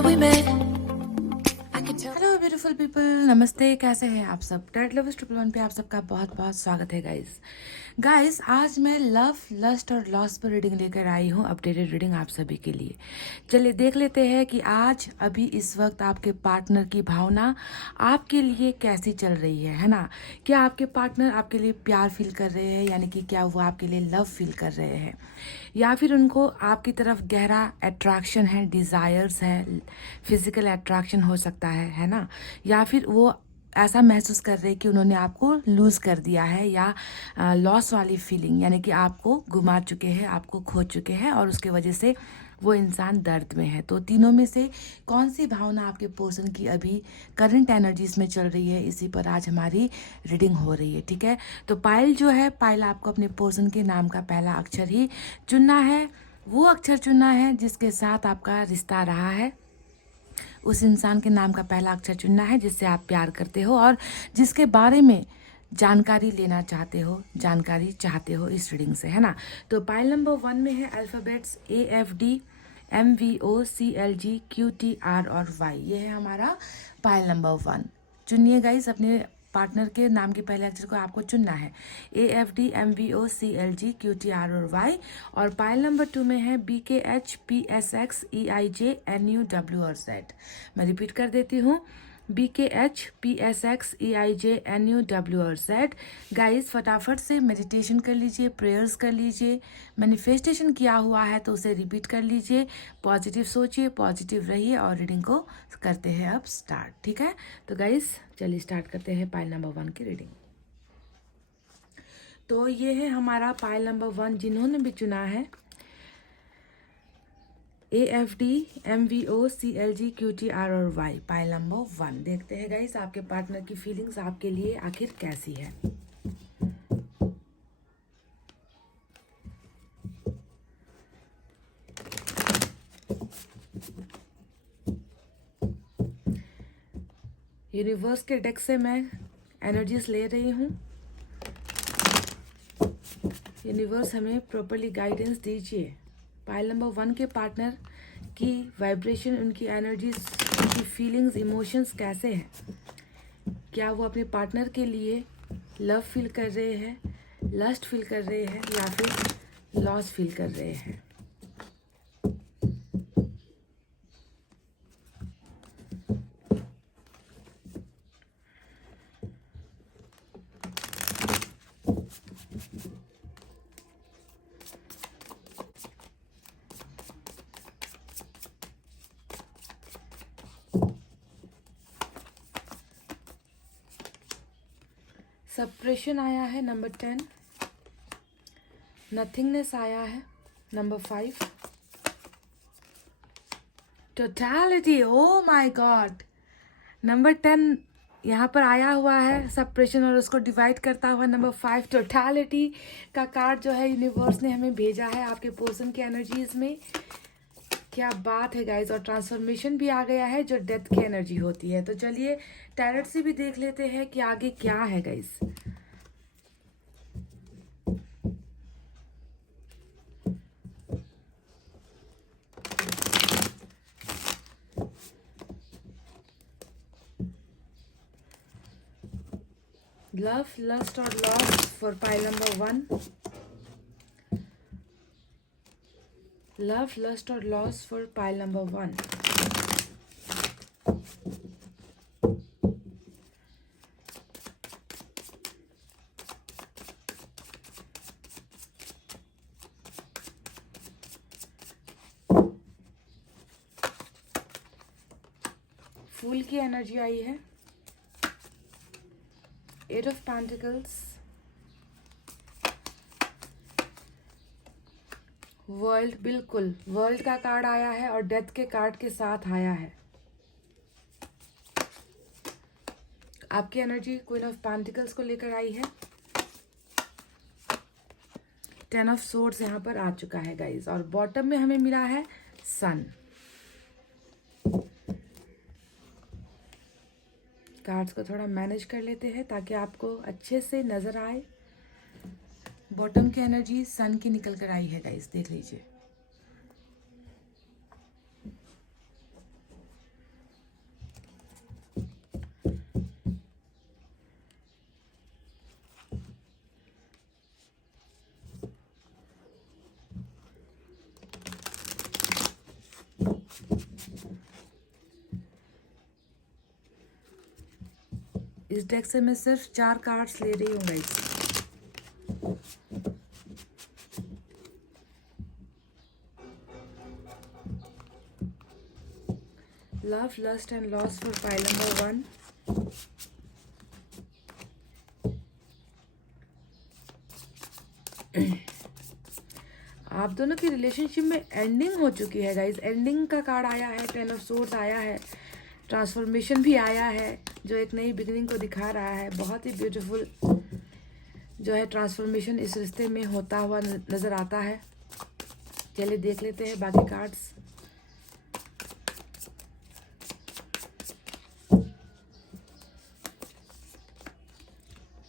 remember we met. I can tell. Hello beautiful people, नमस्ते। कैसे हैं आप सब? डेड लवर्स 111 पे आप सबका बहुत बहुत स्वागत है गाइस। आज मैं लव, लस्ट और लॉस पर रीडिंग लेकर आई हूँ, अपडेटेड रीडिंग आप सभी के लिए। चलिए देख लेते हैं कि आज अभी इस वक्त आपके पार्टनर की भावना आपके लिए कैसी चल रही है ना। क्या आपके पार्टनर आपके लिए प्यार फील कर रहे हैं, यानी कि क्या वो आपके लिए लव फील कर रहे हैं, या फिर उनको आपकी तरफ गहरा अट्रैक्शन है, डिज़ायर्स है, फिजिकल अट्रैक्शन हो सकता है ना, या फिर वो ऐसा महसूस कर रहे हैं कि उन्होंने आपको लूज़ कर दिया है, या लॉस वाली फीलिंग, यानी कि आपको गुमा चुके हैं, आपको खो चुके हैं और उसके वजह से वो इंसान दर्द में है। तो तीनों में से कौन सी भावना आपके पर्सन की अभी करंट एनर्जीज में चल रही है, इसी पर आज हमारी रीडिंग हो रही है, ठीक है। तो पायल जो है, पायल आपको अपने पर्सन के नाम का पहला अक्षर ही चुनना है। वो अक्षर चुनना है जिसके साथ आपका रिश्ता रहा है, उस इंसान के नाम का पहला अक्षर चुनना है जिससे आप प्यार करते हो और जिसके बारे में जानकारी लेना चाहते हो, जानकारी चाहते हो इस रीडिंग से, है ना। तो पाइल नंबर 1 में है alphabets AFD MVO CLG QTR और Y। ये है हमारा पाइल नंबर 1। चुनिए गाइस, अपने पार्टनर के नाम के पहले अक्षर को आपको चुनना है। AFD MVO CLG QTR और Y। और पाइल नंबर 2 में है BKHPSXEIJNUW और Z। मैं रिपीट कर देती हूँ, BKHPSXEIJNUW और Z। गाइस फटाफट से मेडिटेशन कर लीजिए, प्रेयर्स कर लीजिए, मैनिफेस्टेशन किया हुआ है तो उसे रिपीट कर लीजिए, पॉजिटिव सोचिए, पॉजिटिव रहिए और रीडिंग को करते हैं अब स्टार्ट, ठीक है। तो गाइस चलिए स्टार्ट करते हैं पाइल नंबर 1 की रीडिंग। तो ये है हमारा पाइल नंबर 1, जिन्होंने भी चुना है AFD MVO CLG QTR और Y, पाइल नंबर 1। देखते हैं गाइस आपके पार्टनर की फीलिंग्स आपके लिए आखिर कैसी है। यूनिवर्स के डेक से मैं एनर्जीज ले रही हूँ। यूनिवर्स हमें प्रॉपरली गाइडेंस दीजिए। पाइल नंबर 1 के पार्टनर की वाइब्रेशन, उनकी एनर्जीज, उनकी फीलिंग्स, इमोशंस कैसे हैं? क्या वो अपने पार्टनर के लिए लव फील कर रहे हैं, लस्ट फील कर रहे हैं, या फिर लॉस फील कर रहे हैं? सप्रेशन आया है नंबर 10, नथिंगनेस आया है number 5, totality, oh my God. Number 10 यहाँ पर आया हुआ है सप्रेशन, और उसको डिवाइड करता हुआ नंबर 5 टोटलिटी का कार्ड जो है यूनिवर्स ने हमें भेजा है आपके पर्सन की एनर्जीज में। क्या बात है गाइज। और ट्रांसफॉर्मेशन भी आ गया है जो डेथ की एनर्जी होती है। तो चलिए टैरेट से भी देख लेते हैं कि आगे क्या है गाइज। लव, लस्ट और loss for pile number 1। Love, lust और loss for pile number 1। Fool की एनर्जी आई है, 8 ऑफ पेंटिकल्स, वर्ल्ड, बिल्कुल वर्ल्ड का कार्ड आया है और डेथ के कार्ड के साथ आया है। आपकी एनर्जी क्वीन ऑफ पेंटिकल्स को लेकर आई है। 10 ऑफ सोर्ड्स यहाँ पर आ चुका है गाइज, और बॉटम में हमें मिला है सन। कार्ड्स को थोड़ा मैनेज कर लेते हैं ताकि आपको अच्छे से नजर आए। बॉटम की एनर्जी सन की निकल कर आई है गाइस, देख लीजिए। इस डेक से मैं सिर्फ 4 कार्ड्स ले रही हूँ guys. Love, lust and loss for pile number 1। आप दोनों की रिलेशनशिप में एंडिंग हो चुकी है गाइज। एंडिंग का कार्ड आया है, 10 ऑफ सोर्ड्स आया है, ट्रांसफॉर्मेशन भी आया है जो एक नई बिगिनिंग को दिखा रहा है। बहुत ही ब्यूटीफुल जो है ट्रांसफॉर्मेशन इस रिश्ते में होता हुआ नजर आता है। चलिए देख लेते हैं बाकी कार्ड्स।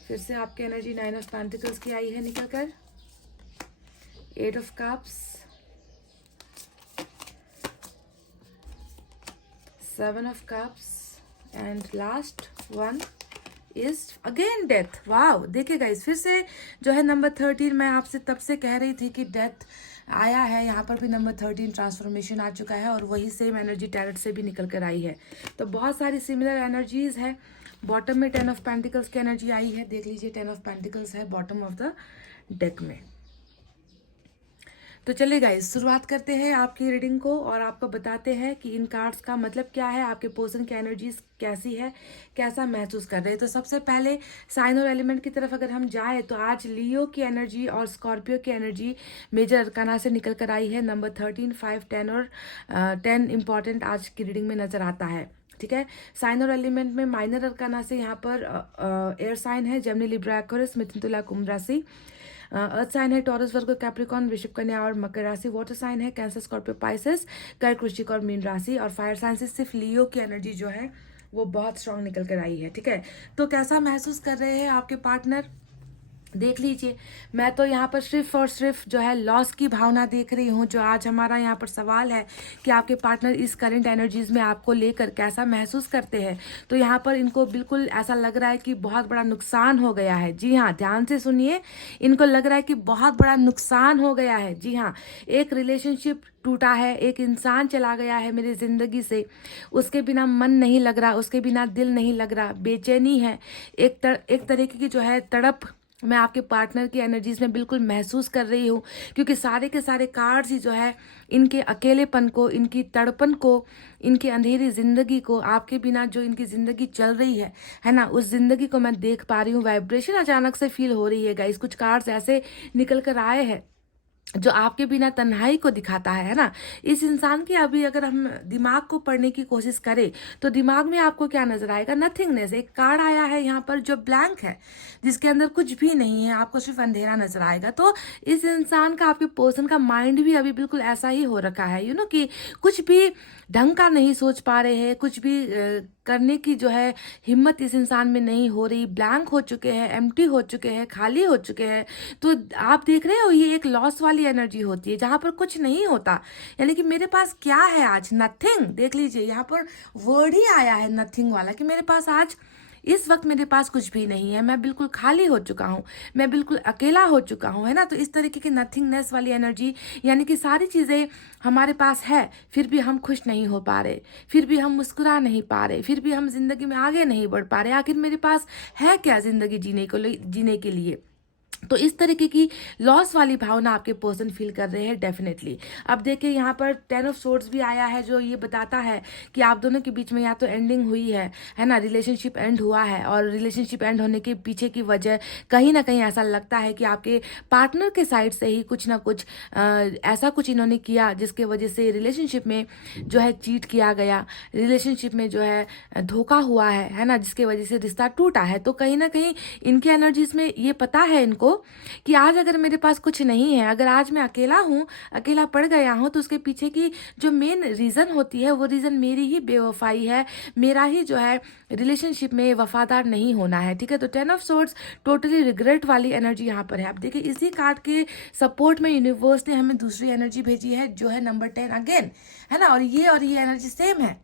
फिर से आपकी एनर्जी 9 ऑफ पेंटिकल्स की आई है निकल कर, 8 of cups, 7 of cups and last one is again death. Wow, देखिए गाइस, फिर से जो है नंबर 13, मैं आपसे तब से कह रही थी कि डेथ आया है। यहाँ पर भी नंबर 13 ट्रांसफॉर्मेशन आ चुका है और वही सेम एनर्जी टैरेट से भी निकल कर आई है। तो बहुत सारी सिमिलर एनर्जीज है। बॉटम में 10 ऑफ पेंटिकल्स की एनर्जी आई है, देख लीजिए 10 ऑफ पेंटिकल्स है बॉटम ऑफ द डेक में। तो चलिए गाइस, शुरुआत करते हैं आपकी रीडिंग को और आपको बताते हैं कि इन कार्ड्स का मतलब क्या है, आपके पर्सन की एनर्जीज कैसी है, कैसा महसूस कर रहे हैं। तो सबसे पहले साइन और एलिमेंट की तरफ अगर हम जाए तो आज लियो की एनर्जी और स्कॉर्पियो की एनर्जी मेजर अरकाना से निकल कर आई है। नंबर 13, 5, 10 और 10 इंपॉर्टेंट आज की रीडिंग में नजर आता है। ठीक है, साइन और एलिमेंट में माइनर अरकाना से यहाँ पर एयर साइन है, जेमिनी, लिब्रा, एक्वेरियस, मिथुन, तुला, कुंभ राशि। अर्थ साइन है टॉरस, वर्गो, कैप्रिकॉर्न, वृषभ, कन्या और मकर राशि। वाटर साइन है कैंसर, स्कॉर्पियो, पाइसेस, कर्क, वृश्चिक और मीन राशि। और फायर साइन से सिर्फ लियो की एनर्जी जो है वो बहुत स्ट्रांग निकल कर आई है। ठीक है, तो कैसा महसूस कर रहे हैं आपके पार्टनर, देख लीजिए। मैं तो यहाँ पर सिर्फ और सिर्फ जो है लॉस की भावना देख रही हूँ। जो आज हमारा यहाँ पर सवाल है कि आपके पार्टनर इस करंट एनर्जीज में आपको लेकर कैसा महसूस करते हैं, तो यहाँ पर इनको बिल्कुल ऐसा लग रहा है कि बहुत बड़ा नुकसान हो गया है। जी हाँ, ध्यान से सुनिए, इनको लग रहा है कि बहुत बड़ा नुकसान हो गया है। जी हाँ, एक रिलेशनशिप टूटा है, एक इंसान चला गया है मेरी जिंदगी से, उसके बिना मन नहीं लग रहा, उसके बिना दिल नहीं लग रहा, बेचैनी है, एक तरीके की जो है तड़प मैं आपके पार्टनर की एनर्जीज में बिल्कुल महसूस कर रही हूँ। क्योंकि सारे के सारे कार्ड्स ही जो है इनके अकेलेपन को, इनकी तड़पन को, इनकी अंधेरी जिंदगी को, आपके बिना जो इनकी जिंदगी चल रही है ना, उस जिंदगी को मैं देख पा रही हूँ। वाइब्रेशन अचानक से फील हो रही है गाइस। कुछ कार्ड्स ऐसे निकल कर आए हैं जो आपके बिना तन्हाई को दिखाता है ना। इस इंसान की अभी अगर हम दिमाग को पढ़ने की कोशिश करें तो दिमाग में आपको क्या नजर आएगा, नथिंगनेस। एक कार्ड आया है यहाँ पर जो ब्लैंक है, जिसके अंदर कुछ भी नहीं है, आपको सिर्फ अंधेरा नजर आएगा। तो इस इंसान का, आपके पर्सन का माइंड भी अभी बिल्कुल ऐसा ही हो रखा है, कि कुछ भी ढंग का नहीं सोच पा रहे हैं, कुछ भी करने की जो है हिम्मत इस इंसान में नहीं हो रही। ब्लैंक हो चुके हैं, एम्प्टी हो चुके हैं, खाली हो चुके हैं। तो आप देख रहे हो, ये एक लॉस वाली एनर्जी होती है जहां पर कुछ नहीं होता। यानी कि मेरे पास क्या है आज, नथिंग। देख लीजिए, यहाँ पर वर्ड ही आया है नथिंग वाला, कि मेरे पास आज इस वक्त मेरे पास कुछ भी नहीं है, मैं बिल्कुल खाली हो चुका हूँ, मैं बिल्कुल अकेला हो चुका हूँ, है ना। तो इस तरीके की नथिंगनेस वाली एनर्जी, यानी कि सारी चीजें हमारे पास है, फिर भी हम खुश नहीं हो पा रहे, फिर भी हम मुस्कुरा नहीं पा रहे, फिर भी हम जिंदगी में आगे नहीं बढ़ पा रहे। आखिर मेरे पास है क्या जिंदगी जीने के लिए। तो इस तरीके की लॉस वाली भावना आपके पर्सन फील कर रहे हैं डेफिनेटली। अब देखिए, यहाँ पर 10 ऑफ सोर्ड्स भी आया है जो ये बताता है कि आप दोनों के बीच में या तो एंडिंग हुई है ना, रिलेशनशिप एंड हुआ है। और रिलेशनशिप एंड होने के पीछे की वजह कहीं ना कहीं ऐसा लगता है कि आपके पार्टनर के साइड से ही कुछ ना कुछ ऐसा कुछ इन्होंने किया जिसके वजह से रिलेशनशिप में जो है चीट किया गया, रिलेशनशिप में जो है धोखा हुआ है ना, जिसके वजह से रिश्ता टूटा है। तो कहीं ना कहीं इनके एनर्जीज में ये पता है इनको कि आज अगर मेरे पास कुछ नहीं है, अगर आज मैं अकेला हूँ, अकेला पड़ गया हूँ, तो उसके पीछे की जो मेन रीजन होती है वो रीजन मेरी ही बेवफाई है, मेरा ही जो है रिलेशनशिप में वफादार नहीं होना है। ठीक है, तो 10 ऑफ सोर्ड्स टोटली रिग्रेट वाली एनर्जी यहाँ पर है। आप देखिए, इसी कार्ड के सपोर्ट में यूनिवर्स ने हमें दूसरी एनर्जी भेजी है जो है नंबर 10 अगेन, है ना। और ये एनर्जी सेम है।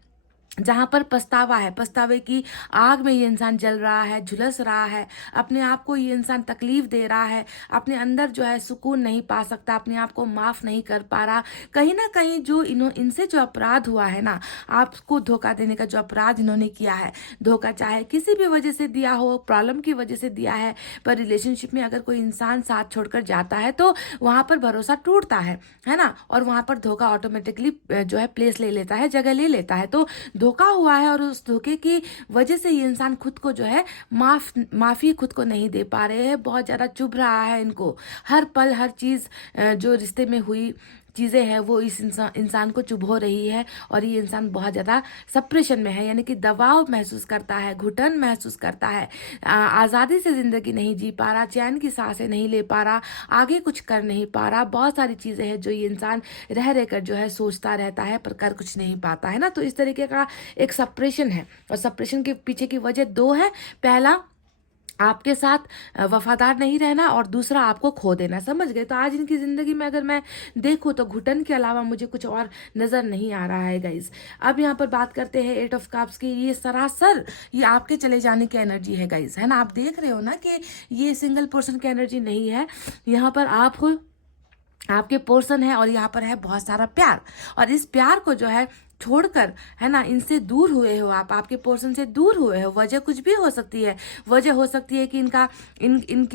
जहाँ पर पछतावा है, पछतावे की आग में ये इंसान जल रहा है, झुलस रहा है, अपने आप को ये इंसान तकलीफ दे रहा है, अपने अंदर जो है सुकून नहीं पा सकता, अपने आप को माफ़ नहीं कर पा रहा। कहीं ना कहीं जो इनसे जो अपराध हुआ है ना, आपको धोखा देने का जो अपराध इन्होंने किया है, धोखा चाहे किसी भी वजह से दिया हो, प्रॉब्लम की वजह से दिया है, पर रिलेशनशिप में अगर कोई इंसान साथ छोड़कर जाता है तो वहाँ पर भरोसा टूटता है ना, और वहाँ पर धोखा ऑटोमेटिकली जो है प्लेस ले लेता है, जगह ले लेता है। तो धोखा हुआ है और उस धोखे की वजह से ये इंसान खुद को जो है माफ़ी खुद को नहीं दे पा रहे हैं, बहुत ज़्यादा चुभ रहा है इनको। हर पल हर चीज़ जो रिश्ते में हुई चीज़ें हैं वो इस इंसान को चुभो रही है, और ये इंसान बहुत ज़्यादा सप्रेशन में है, यानी कि दबाव महसूस करता है, घुटन महसूस करता है, आज़ादी से ज़िंदगी नहीं जी पा रहा, चैन की सांसें नहीं ले पा रहा, आगे कुछ कर नहीं पा रहा। बहुत सारी चीज़ें हैं जो ये इंसान रह रहकर जो है सोचता रहता है पर कर कुछ नहीं पाता है ना। तो इस तरीके का एक सप्रेशन है, और सप्रेशन के पीछे की वजह दो है। पहला, आपके साथ वफादार नहीं रहना, और दूसरा आपको खो देना। समझ गए? तो आज इनकी ज़िंदगी में अगर मैं देखूँ तो घुटन के अलावा मुझे कुछ और नज़र नहीं आ रहा है गाइज। अब यहाँ पर बात करते हैं 8 ऑफ कप्स की। ये सरासर ये आपके चले जाने की एनर्जी है गाइज, है ना। आप देख रहे हो ना कि ये सिंगल पर्सन की एनर्जी नहीं है, यहाँ पर आप हो, आपके पर्सन है, और यहाँ पर है बहुत सारा प्यार, और इस प्यार को जो है छोड़कर, है ना, इनसे दूर हुए हो आप, आपके पर्सन से दूर हुए हो। वजह कुछ भी हो सकती है, वजह हो सकती है कि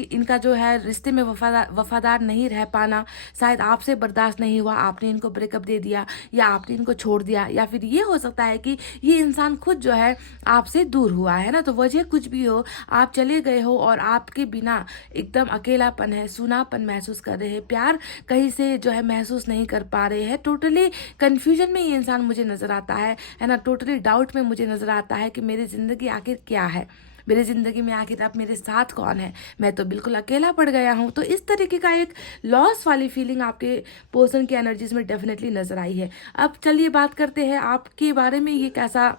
इनका जो है रिश्ते में वफादार नहीं रह पाना, शायद आपसे बर्दाश्त नहीं हुआ, आपने इनको ब्रेकअप दे दिया, या आपने इनको छोड़ दिया, या फिर ये हो सकता है कि ये इंसान खुद जो है आपसे दूर हुआ है ना। तो वजह कुछ भी हो, आप चले गए हो और आपके बिना एकदम अकेलापन है, सूनापन महसूस कर रहे हैं, प्यार कहीं से जो है महसूस नहीं कर पा रहे हैं। टोटली कन्फ्यूजन में ये इंसान मुझे नजर आता है ना। टोटली डाउट में मुझे नजर आता है कि मेरी जिंदगी आखिर क्या है, मेरी जिंदगी में आखिर अब मेरे साथ कौन है, मैं तो बिल्कुल अकेला पड़ गया हूँ। तो इस तरीके का एक लॉस वाली फीलिंग आपके पर्सन की एनर्जीज में डेफिनेटली नजर आई है। अब चलिए बात करते हैं आपके बारे में, ये कैसा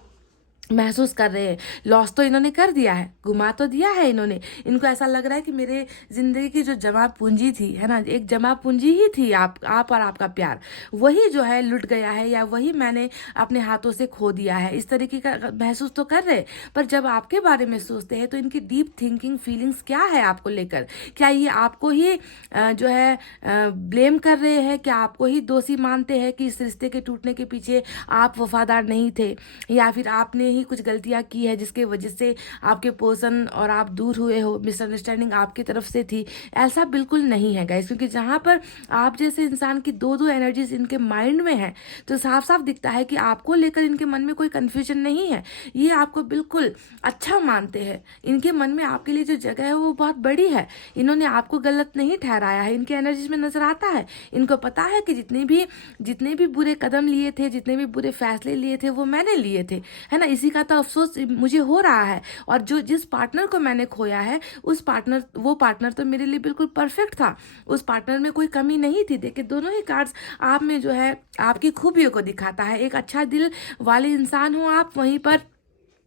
महसूस कर रहे हैं। लॉस तो इन्होंने कर दिया है, घुमा तो दिया है इन्होंने। इनको ऐसा लग रहा है कि मेरे जिंदगी की जो जमा पूंजी थी, है ना, एक जमा पूंजी ही थी आप और आपका प्यार, वही जो है लुट गया है, या वही मैंने अपने हाथों से खो दिया है। इस तरीके का महसूस तो कर रहे, पर जब आपके बारे में सोचते हैं तो इनकी डीप थिंकिंग फीलिंग्स क्या है आपको लेकर। क्या ये आपको ही जो है ब्लेम कर रहे हैं, क्या आपको ही दोषी मानते हैं कि इस रिश्ते के टूटने के पीछे आप वफादार नहीं थे, या फिर आपने ही कुछ गलतियां की है जिसके वजह से आपके पर्सन और आप दूर हुए हो, मिसअंडरस्टैंडिंग आपकी तरफ से थी। ऐसा बिल्कुल नहीं है गाइस, क्योंकि जहां पर आप जैसे इंसान की दो दो एनर्जीज इनके माइंड में है, तो साफ साफ दिखता है कि आपको लेकर इनके मन में कोई कंफ्यूजन नहीं है। ये आपको बिल्कुल अच्छा मानते हैं, इनके मन में आपके लिए जो जगह है वो बहुत बड़ी है। इन्होंने आपको गलत नहीं ठहराया है, इनके एनर्जीज में नजर आता है। इनको पता है कि जितने भी बुरे कदम लिए थे, जितने भी बुरे फैसले लिए थे, वो मैंने लिए थे, है ना। इसी का तो अफसोस मुझे हो रहा है। और जिस पार्टनर को मैंने खोया है, वो पार्टनर तो मेरे लिए बिल्कुल परफेक्ट था, उस पार्टनर में कोई कमी नहीं थी। देखिए दोनों ही कार्ड्स आप में जो है आपकी खूबियों को दिखाता है। एक अच्छा दिल वाले इंसान हो आप, वहीं पर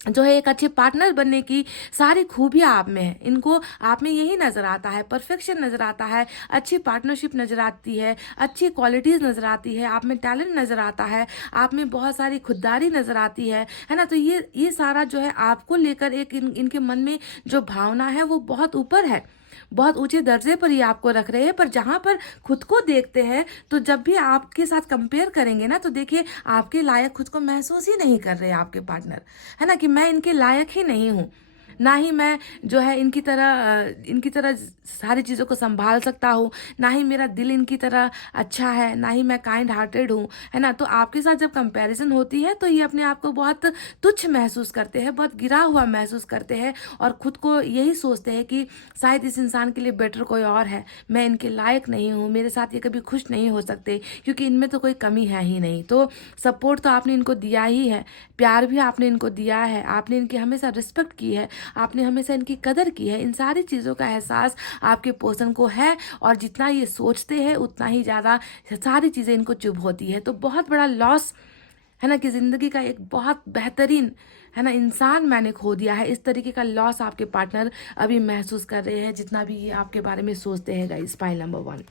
जो है एक अच्छे पार्टनर बनने की सारी खूबियां आप में है। इनको आप में यही नजर आता है, परफेक्शन नजर आता है, अच्छी पार्टनरशिप नजर आती है, अच्छी क्वालिटीज नजर आती है, आप में टैलेंट नजर आता है, आप में बहुत सारी खुददारी नजर आती है ना। तो ये सारा जो है आपको लेकर एक इनके मन में जो भावना है वो बहुत ऊपर है, बहुत ऊंचे दर्जे पर ये आपको रख रहे हैं। पर जहां पर खुद को देखते हैं, तो जब भी आपके साथ कंपेयर करेंगे ना, तो देखिए आपके लायक खुद को महसूस ही नहीं कर रहे आपके पार्टनर, है ना, कि मैं इनके लायक ही नहीं हूँ, ना ही मैं जो है इनकी तरह सारी चीज़ों को संभाल सकता हूँ, ना ही मेरा दिल इनकी तरह अच्छा है, ना ही मैं काइंड हार्टेड हूँ, है ना। तो आपके साथ जब कंपैरिजन होती है तो ये अपने आप को बहुत तुच्छ महसूस करते हैं, बहुत गिरा हुआ महसूस करते हैं, और खुद को यही सोचते हैं कि शायद इस इंसान के लिए बेटर कोई और है, मैं इनके लायक नहीं हूँ, मेरे साथ ये कभी खुश नहीं हो सकते, क्योंकि इनमें तो कोई कमी है ही नहीं। तो सपोर्ट तो आपने इनको दिया ही है, प्यार भी आपने इनको दिया है, आपने इनकी हमेशा रिस्पेक्ट की है, आपने हमेशा इनकी कदर की है। इन सारी चीज़ों का एहसास आपके पर्सन को है, और जितना ये सोचते हैं उतना ही ज़्यादा सारी चीज़ें इनको चुभ होती है। तो बहुत बड़ा लॉस है ना, कि ज़िंदगी का एक बहुत बेहतरीन, है ना, इंसान मैंने खो दिया है। इस तरीके का लॉस आपके पार्टनर अभी महसूस कर रहे हैं, जितना भी ये आपके बारे में सोचते हैं गाइस। फाइल नंबर 1,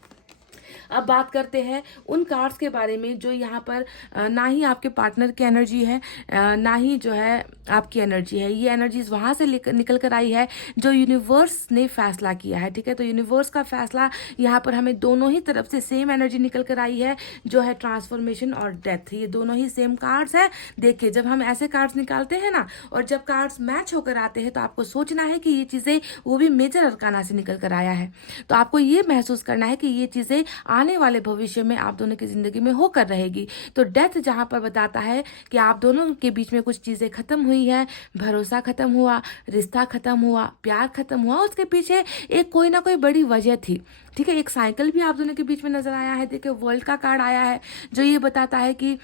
अब बात करते हैं उन कार्ड्स के बारे में जो यहाँ पर ना ही आपके पार्टनर की एनर्जी है, ना ही जो है आपकी एनर्जी है। ये एनर्जीज वहाँ से निकल कर आई है जो यूनिवर्स ने फैसला किया है, ठीक है। तो यूनिवर्स का फैसला यहाँ पर हमें दोनों ही तरफ से सेम एनर्जी निकल कर आई है, जो है ट्रांसफॉर्मेशन और डेथ। ये दोनों ही सेम कार्ड्स है। देखिए, जब हम ऐसे कार्ड्स निकालते हैं ना, और जब कार्ड्स मैच होकर आते हैं, तो आपको सोचना है कि ये चीज़ें वो भी मेजर अरकाना से निकल कर आया है। तो आपको ये महसूस करना है कि ये चीज़ें आने वाले भविष्य में आप दोनों की ज़िंदगी में होकर रहेगी। तो डेथ जहाँ पर बताता है कि आप दोनों के बीच में कुछ चीज़ें खत्म हुई है, भरोसा खत्म हुआ, रिश्ता खत्म हुआ, प्यार खत्म हुआ, उसके पीछे एक कोई ना कोई बड़ी वजह थी, ठीक है। एक साइकिल भी आप दोनों के बीच में नजर आया है। देखिए, वर्ल्ड का कार्ड आया है जो ये बताता है कि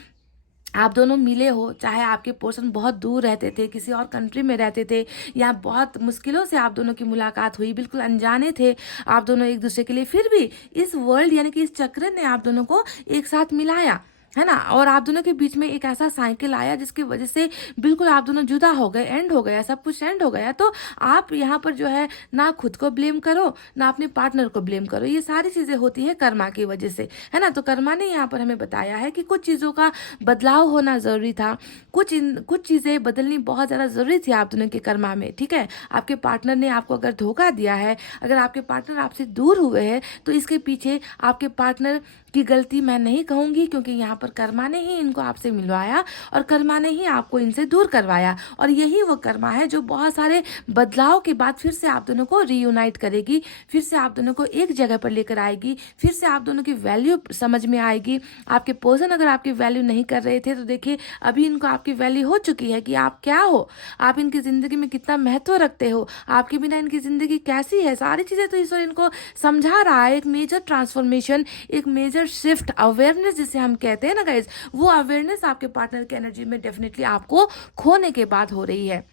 आप दोनों मिले हो, चाहे आपके पर्सन बहुत दूर रहते थे, किसी और कंट्री में रहते थे, या बहुत मुश्किलों से आप दोनों की मुलाकात हुई, बिल्कुल अनजाने थे आप दोनों एक दूसरे के लिए, फिर भी इस वर्ल्ड यानी कि इस चक्र ने आप दोनों को एक साथ मिलाया, है ना। और आप दोनों के बीच में एक ऐसा साइकिल आया जिसकी वजह से बिल्कुल आप दोनों जुदा हो गए, एंड हो गया, सब कुछ एंड हो गया। तो आप यहाँ पर जो है ना खुद को ब्लेम करो, ना अपने पार्टनर को ब्लेम करो। ये सारी चीज़ें होती है कर्मा की वजह से, है ना। तो कर्मा ने यहाँ पर हमें बताया है कि कुछ चीज़ों का बदलाव होना ज़रूरी था, कुछ चीज़ें बदलनी बहुत ज़्यादा ज़रूरी थी आप दोनों के कर्मा में, ठीक है। आपके पार्टनर ने आपको अगर धोखा दिया है, अगर आपके पार्टनर आपसे दूर हुए हैं, तो इसके पीछे आपके पार्टनर की गलती मैं नहीं कहूँगी, क्योंकि यहाँ पर कर्मा ने ही इनको आपसे मिलवाया और कर्मा ने ही आपको इनसे दूर करवाया। और यही वो कर्मा है जो बहुत सारे बदलाव के बाद फिर से आप दोनों को रीयूनाइट करेगी, फिर से आप दोनों को एक जगह पर लेकर आएगी, फिर से आप दोनों की वैल्यू समझ में आएगी। आपके पर्सन अगर आपकी वैल्यू नहीं कर रहे थे, तो देखिए अभी इनको आपकी वैल्यू हो चुकी है कि आप क्या हो, आप इनकी ज़िंदगी में कितना महत्व रखते हो, आपके बिना इनकी ज़िंदगी कैसी है, सारी चीज़ें तो ईश्वर इनको समझा रहा है। एक मेजर ट्रांसफॉर्मेशन, एक मेजर शिफ्ट, अवेयरनेस जिसे हम कहते हैं ना गाइज, वो अवेयरनेस आपके पार्टनर की एनर्जी में डेफिनेटली आपको खोने के बाद हो रही है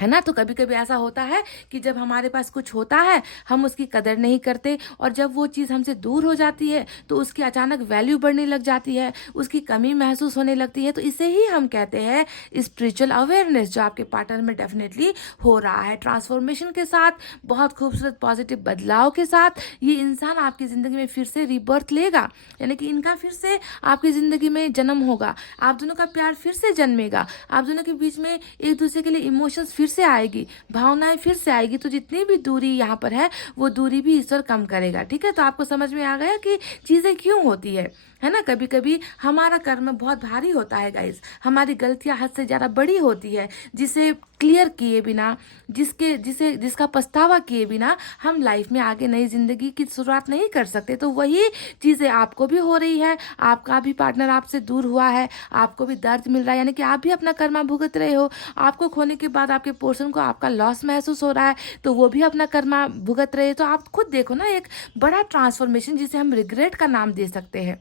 ना। तो कभी कभी ऐसा होता है कि जब हमारे पास कुछ होता है हम उसकी कदर नहीं करते, और जब वो चीज़ हमसे दूर हो जाती है तो उसकी अचानक वैल्यू बढ़ने लग जाती है, उसकी कमी महसूस होने लगती है। तो इसे ही हम कहते हैं स्पिरिचुअल अवेयरनेस, जो आपके पार्टनर में डेफिनेटली हो रहा है। ट्रांसफॉर्मेशन के साथ, बहुत खूबसूरत पॉजिटिव बदलाव के साथ ये इंसान आपकी ज़िंदगी में फिर से रीबर्थ लेगा, यानी कि इनका फिर से आपकी ज़िंदगी में जन्म होगा, आप दोनों का प्यार फिर से जन्मेगा, आप दोनों के बीच में एक दूसरे के लिए इमोशंस फिर से आएगी, भावनाएं फिर से आएगी। तो जितनी भी दूरी यहाँ पर है वो दूरी भी ईश्वर कम करेगा, ठीक है। तो आपको समझ में आ गया कि चीज़ें क्यों होती है ना। कभी कभी हमारा कर्म बहुत भारी होता है गाइस, हमारी गलतियां हद से ज़्यादा बड़ी होती है, जिसे क्लियर किए बिना, जिसका पछतावा किए बिना हम लाइफ में आगे नई जिंदगी की शुरुआत नहीं कर सकते। तो वही चीज़ें आपको भी हो रही है, आपका भी पार्टनर आपसे दूर हुआ है, आपको भी दर्द मिल रहा है, यानी कि आप भी अपना कर्मा भुगत रहे हो। आपको खोने के बाद आपके पर्सन को आपका लॉस महसूस हो रहा है, तो वो भी अपना कर्मा भुगत रहे हैं। तो आप खुद देखो ना, एक बड़ा ट्रांसफॉर्मेशन जिसे हम रिग्रेट का नाम दे सकते हैं,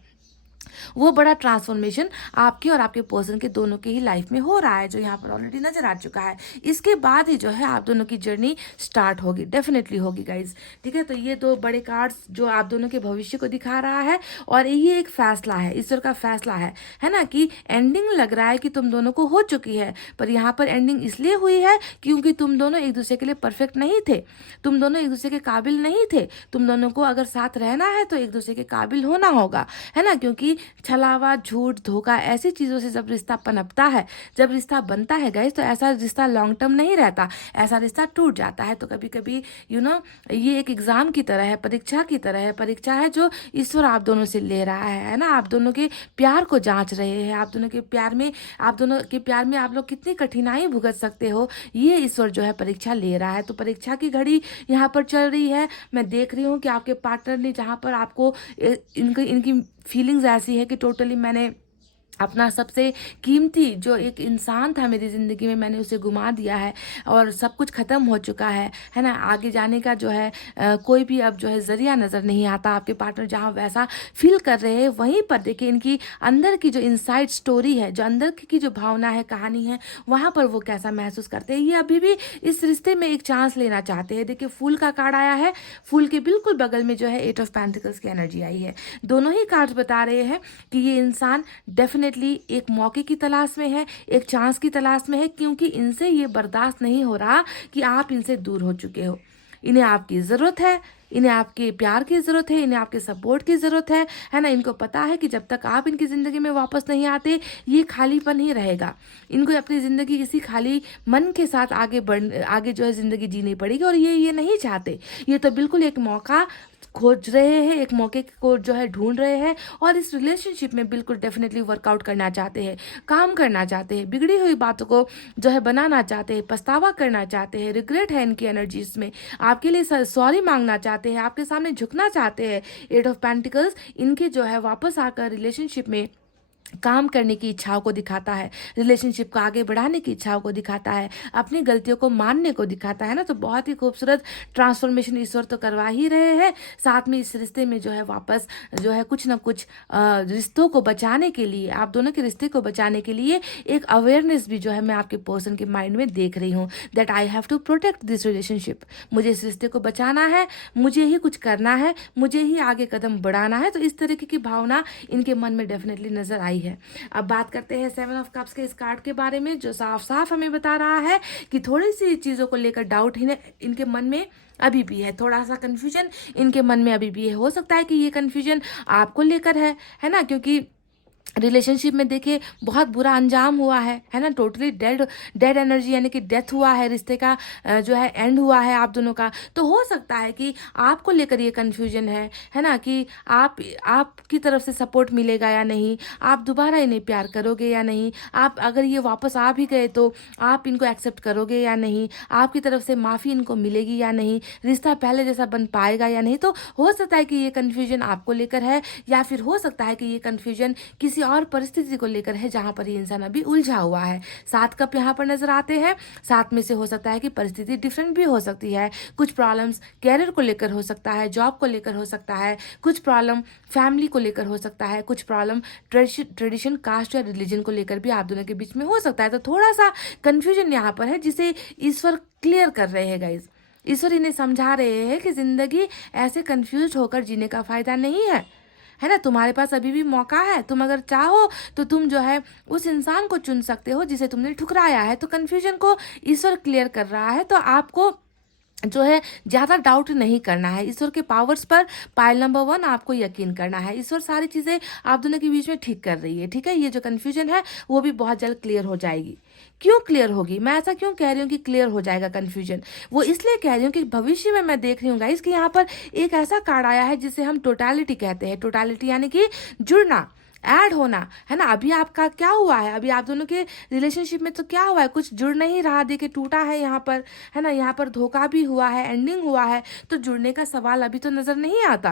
वो बड़ा ट्रांसफॉर्मेशन आपके और आपके पर्सन के दोनों के ही लाइफ में हो रहा है, जो यहाँ पर ऑलरेडी नजर आ चुका है। इसके बाद ही जो है आप दोनों की जर्नी स्टार्ट होगी, डेफिनेटली होगी गाइज, ठीक है। तो ये दो बड़े कार्ड्स जो आप दोनों के भविष्य को दिखा रहा है, और ये एक फैसला है, ईश्वर का फैसला है ना, कि एंडिंग लग रहा है कि तुम दोनों को हो चुकी है, पर यहाँ पर एंडिंग इसलिए हुई है क्योंकि तुम दोनों एक दूसरे के लिए परफेक्ट नहीं थे, तुम दोनों एक दूसरे के काबिल नहीं थे। तुम दोनों को अगर साथ रहना है तो एक दूसरे के काबिल होना होगा, है ना। क्योंकि छलावा, झूठ, धोखा, ऐसी चीज़ों से जब रिश्ता पनपता है, जब रिश्ता बनता है गाइस, तो ऐसा रिश्ता लॉन्ग टर्म नहीं रहता, ऐसा रिश्ता टूट जाता है। तो कभी कभी ये एक एग्जाम की तरह है, परीक्षा की तरह है, परीक्षा है जो ईश्वर आप दोनों से ले रहा है ना। आप दोनों के प्यार को जांच रहे हैं, आप दोनों के प्यार में आप लोग कितनी कठिनाई भुगत सकते हो, ये ईश्वर जो है परीक्षा ले रहा है। तो परीक्षा की घड़ी यहाँ पर चल रही है। मैं देख रही हूँ कि आपके पार्टनर ने जहाँ पर आपको इनकी फीलिंग्स ऐसी है कि टोटली मैंने अपना सबसे कीमती जो एक इंसान था मेरी ज़िंदगी में, मैंने उसे गुमा दिया है और सब कुछ ख़त्म हो चुका है ना। आगे जाने का जो है कोई भी अब जो है ज़रिया नज़र नहीं आता। आपके पार्टनर जहाँ वैसा फील कर रहे हैं, वहीं पर देखिए इनकी अंदर की जो इनसाइड स्टोरी है, जो अंदर की जो भावना है, कहानी है, वहाँ पर वो कैसा महसूस करते हैं। ये अभी भी इस रिश्ते में एक चांस लेना चाहते हैं। देखिए फूल का कार्ड आया है, फूल के बिल्कुल बगल में जो है 8 ऑफ पेंटिकल्स की एनर्जी आई है। दोनों ही कार्ड्स बता रहे हैं कि ये इंसान डेफिनेटली एक मौके की तलाश में है, एक चांस की तलाश में है, क्योंकि इनसे ये बर्दाश्त नहीं हो रहा कि आप इनसे दूर हो चुके हो, इन्हें आपकी ज़रूरत है, इन्हें आपके प्यार की ज़रूरत है, इन्हें आपके सपोर्ट की ज़रूरत है ना। इनको पता है कि जब तक आप इनकी ज़िंदगी में वापस नहीं आते ये खालीपन ही रहेगा। इनको अपनी ज़िंदगी इसी खाली मन के साथ आगे जो है ज़िंदगी जीनी पड़ेगी, और ये नहीं चाहते। ये तो बिल्कुल एक मौका खोज रहे हैं, एक मौके को जो है ढूंढ रहे हैं, और इस रिलेशनशिप में बिल्कुल डेफिनेटली वर्कआउट करना चाहते हैं, काम करना चाहते हैं, बिगड़ी हुई बातों को जो है बनाना चाहते हैं, पछतावा करना चाहते हैं, रिग्रेट है इनकी एनर्जीज में, आपके लिए सॉरी मांगना चाहते हैं, आपके सामने झुकना चाहते हैं। 8 ऑफ पेंटिकल्स इनके जो है वापस आकर रिलेशनशिप में काम करने की इच्छाओं को दिखाता है, रिलेशनशिप को आगे बढ़ाने की इच्छाओं को दिखाता है, अपनी गलतियों को मानने को दिखाता है ना। तो बहुत ही खूबसूरत ट्रांसफॉर्मेशन ईश्वर तो करवा ही रहे हैं, साथ में इस रिश्ते में जो है वापस जो है कुछ ना कुछ रिश्तों को बचाने के लिए, आप दोनों के रिश्ते को बचाने के लिए एक अवेयरनेस भी जो है मैं आपके पर्सन के माइंड में देख रही हूँ, that I have to protect this relationship. मुझे इस रिश्ते को बचाना है, मुझे ही कुछ करना है, मुझे ही आगे कदम बढ़ाना है। तो इस तरीके की भावना इनके मन में डेफिनेटली नजर आई है। अब बात करते हैं 7 ऑफ कप्स के इस कार्ड के बारे में, जो साफ साफ हमें बता रहा है कि थोड़ी सी चीज़ों को लेकर डाउट इनके मन में अभी भी है, थोड़ा सा कंफ्यूजन इनके मन में अभी भी है। हो सकता है कि ये कंफ्यूजन आपको लेकर है ना, क्योंकि रिलेशनशिप में देखिए बहुत बुरा अंजाम हुआ है ना, टोटली डेड एनर्जी यानी कि डेथ हुआ है, रिश्ते का जो है एंड हुआ है आप दोनों का। तो हो सकता है कि आपको लेकर ये कन्फ्यूजन है ना, कि आपकी तरफ से सपोर्ट मिलेगा या नहीं, आप दोबारा इन्हें प्यार करोगे या नहीं, आप अगर ये वापस आ भी गए तो आप इनको एक्सेप्ट करोगे या नहीं, आपकी तरफ से माफ़ी इनको मिलेगी या नहीं, रिश्ता पहले जैसा बन पाएगा या नहीं। तो हो सकता है कि ये कन्फ्यूजन आपको लेकर है, या फिर हो सकता है कि ये कन्फ्यूजन किसी और परिस्थिति को लेकर है जहां पर ये इंसान अभी उलझा हुआ है। 7 कप यहाँ पर नजर आते हैं, 7 में से हो सकता है कि परिस्थिति डिफरेंट भी हो सकती है। कुछ प्रॉब्लम्स कैरियर को लेकर हो सकता है, जॉब को लेकर हो सकता है, कुछ प्रॉब्लम फैमिली को लेकर हो सकता है, कुछ प्रॉब्लम ट्रेडिशन कास्ट या रिलीजन को लेकर भी आप दोनों के बीच में हो सकता है। तो थोड़ा सा कंफ्यूजन यहाँ पर है जिसे ईश्वर क्लियर कर रहे हैं गाइज। ईश्वर इन्हें समझा रहे हैं कि जिंदगी ऐसे कंफ्यूज होकर जीने का फायदा नहीं है ना। तुम्हारे पास अभी भी मौका है, तुम अगर चाहो तो तुम जो है उस इंसान को चुन सकते हो जिसे तुमने ठुकराया है। तो कंफ्यूजन को ईश्वर क्लियर कर रहा है, तो आपको जो है ज़्यादा डाउट नहीं करना है। ईश्वर के पावर्स पर पायल नंबर 1 आपको यकीन करना है। ईश्वर सारी चीज़ें आप दोनों के बीच में ठीक कर रही है, ठीक है। ये जो कन्फ्यूजन है वो भी बहुत जल्द क्लियर हो जाएगी। क्यों क्लियर होगी, मैं ऐसा क्यों कह रही हूँ कि क्लियर हो जाएगा कन्फ्यूजन, वो इसलिए कह रही हूँ कि भविष्य में मैं देख रही हूँ गाइस कि यहाँ पर एक ऐसा कार्ड आया है जिसे हम टोटालिटी कहते हैं। टोटालिटी यानी कि जुड़ना, ऐड होना, है ना। अभी आपका क्या हुआ है, अभी आप दोनों के रिलेशनशिप में तो क्या हुआ है, कुछ जुड़ नहीं रहा, देखिए टूटा है यहाँ पर, है ना। यहाँ पर धोखा भी हुआ है, एंडिंग हुआ है, तो जुड़ने का सवाल अभी तो नजर नहीं आता।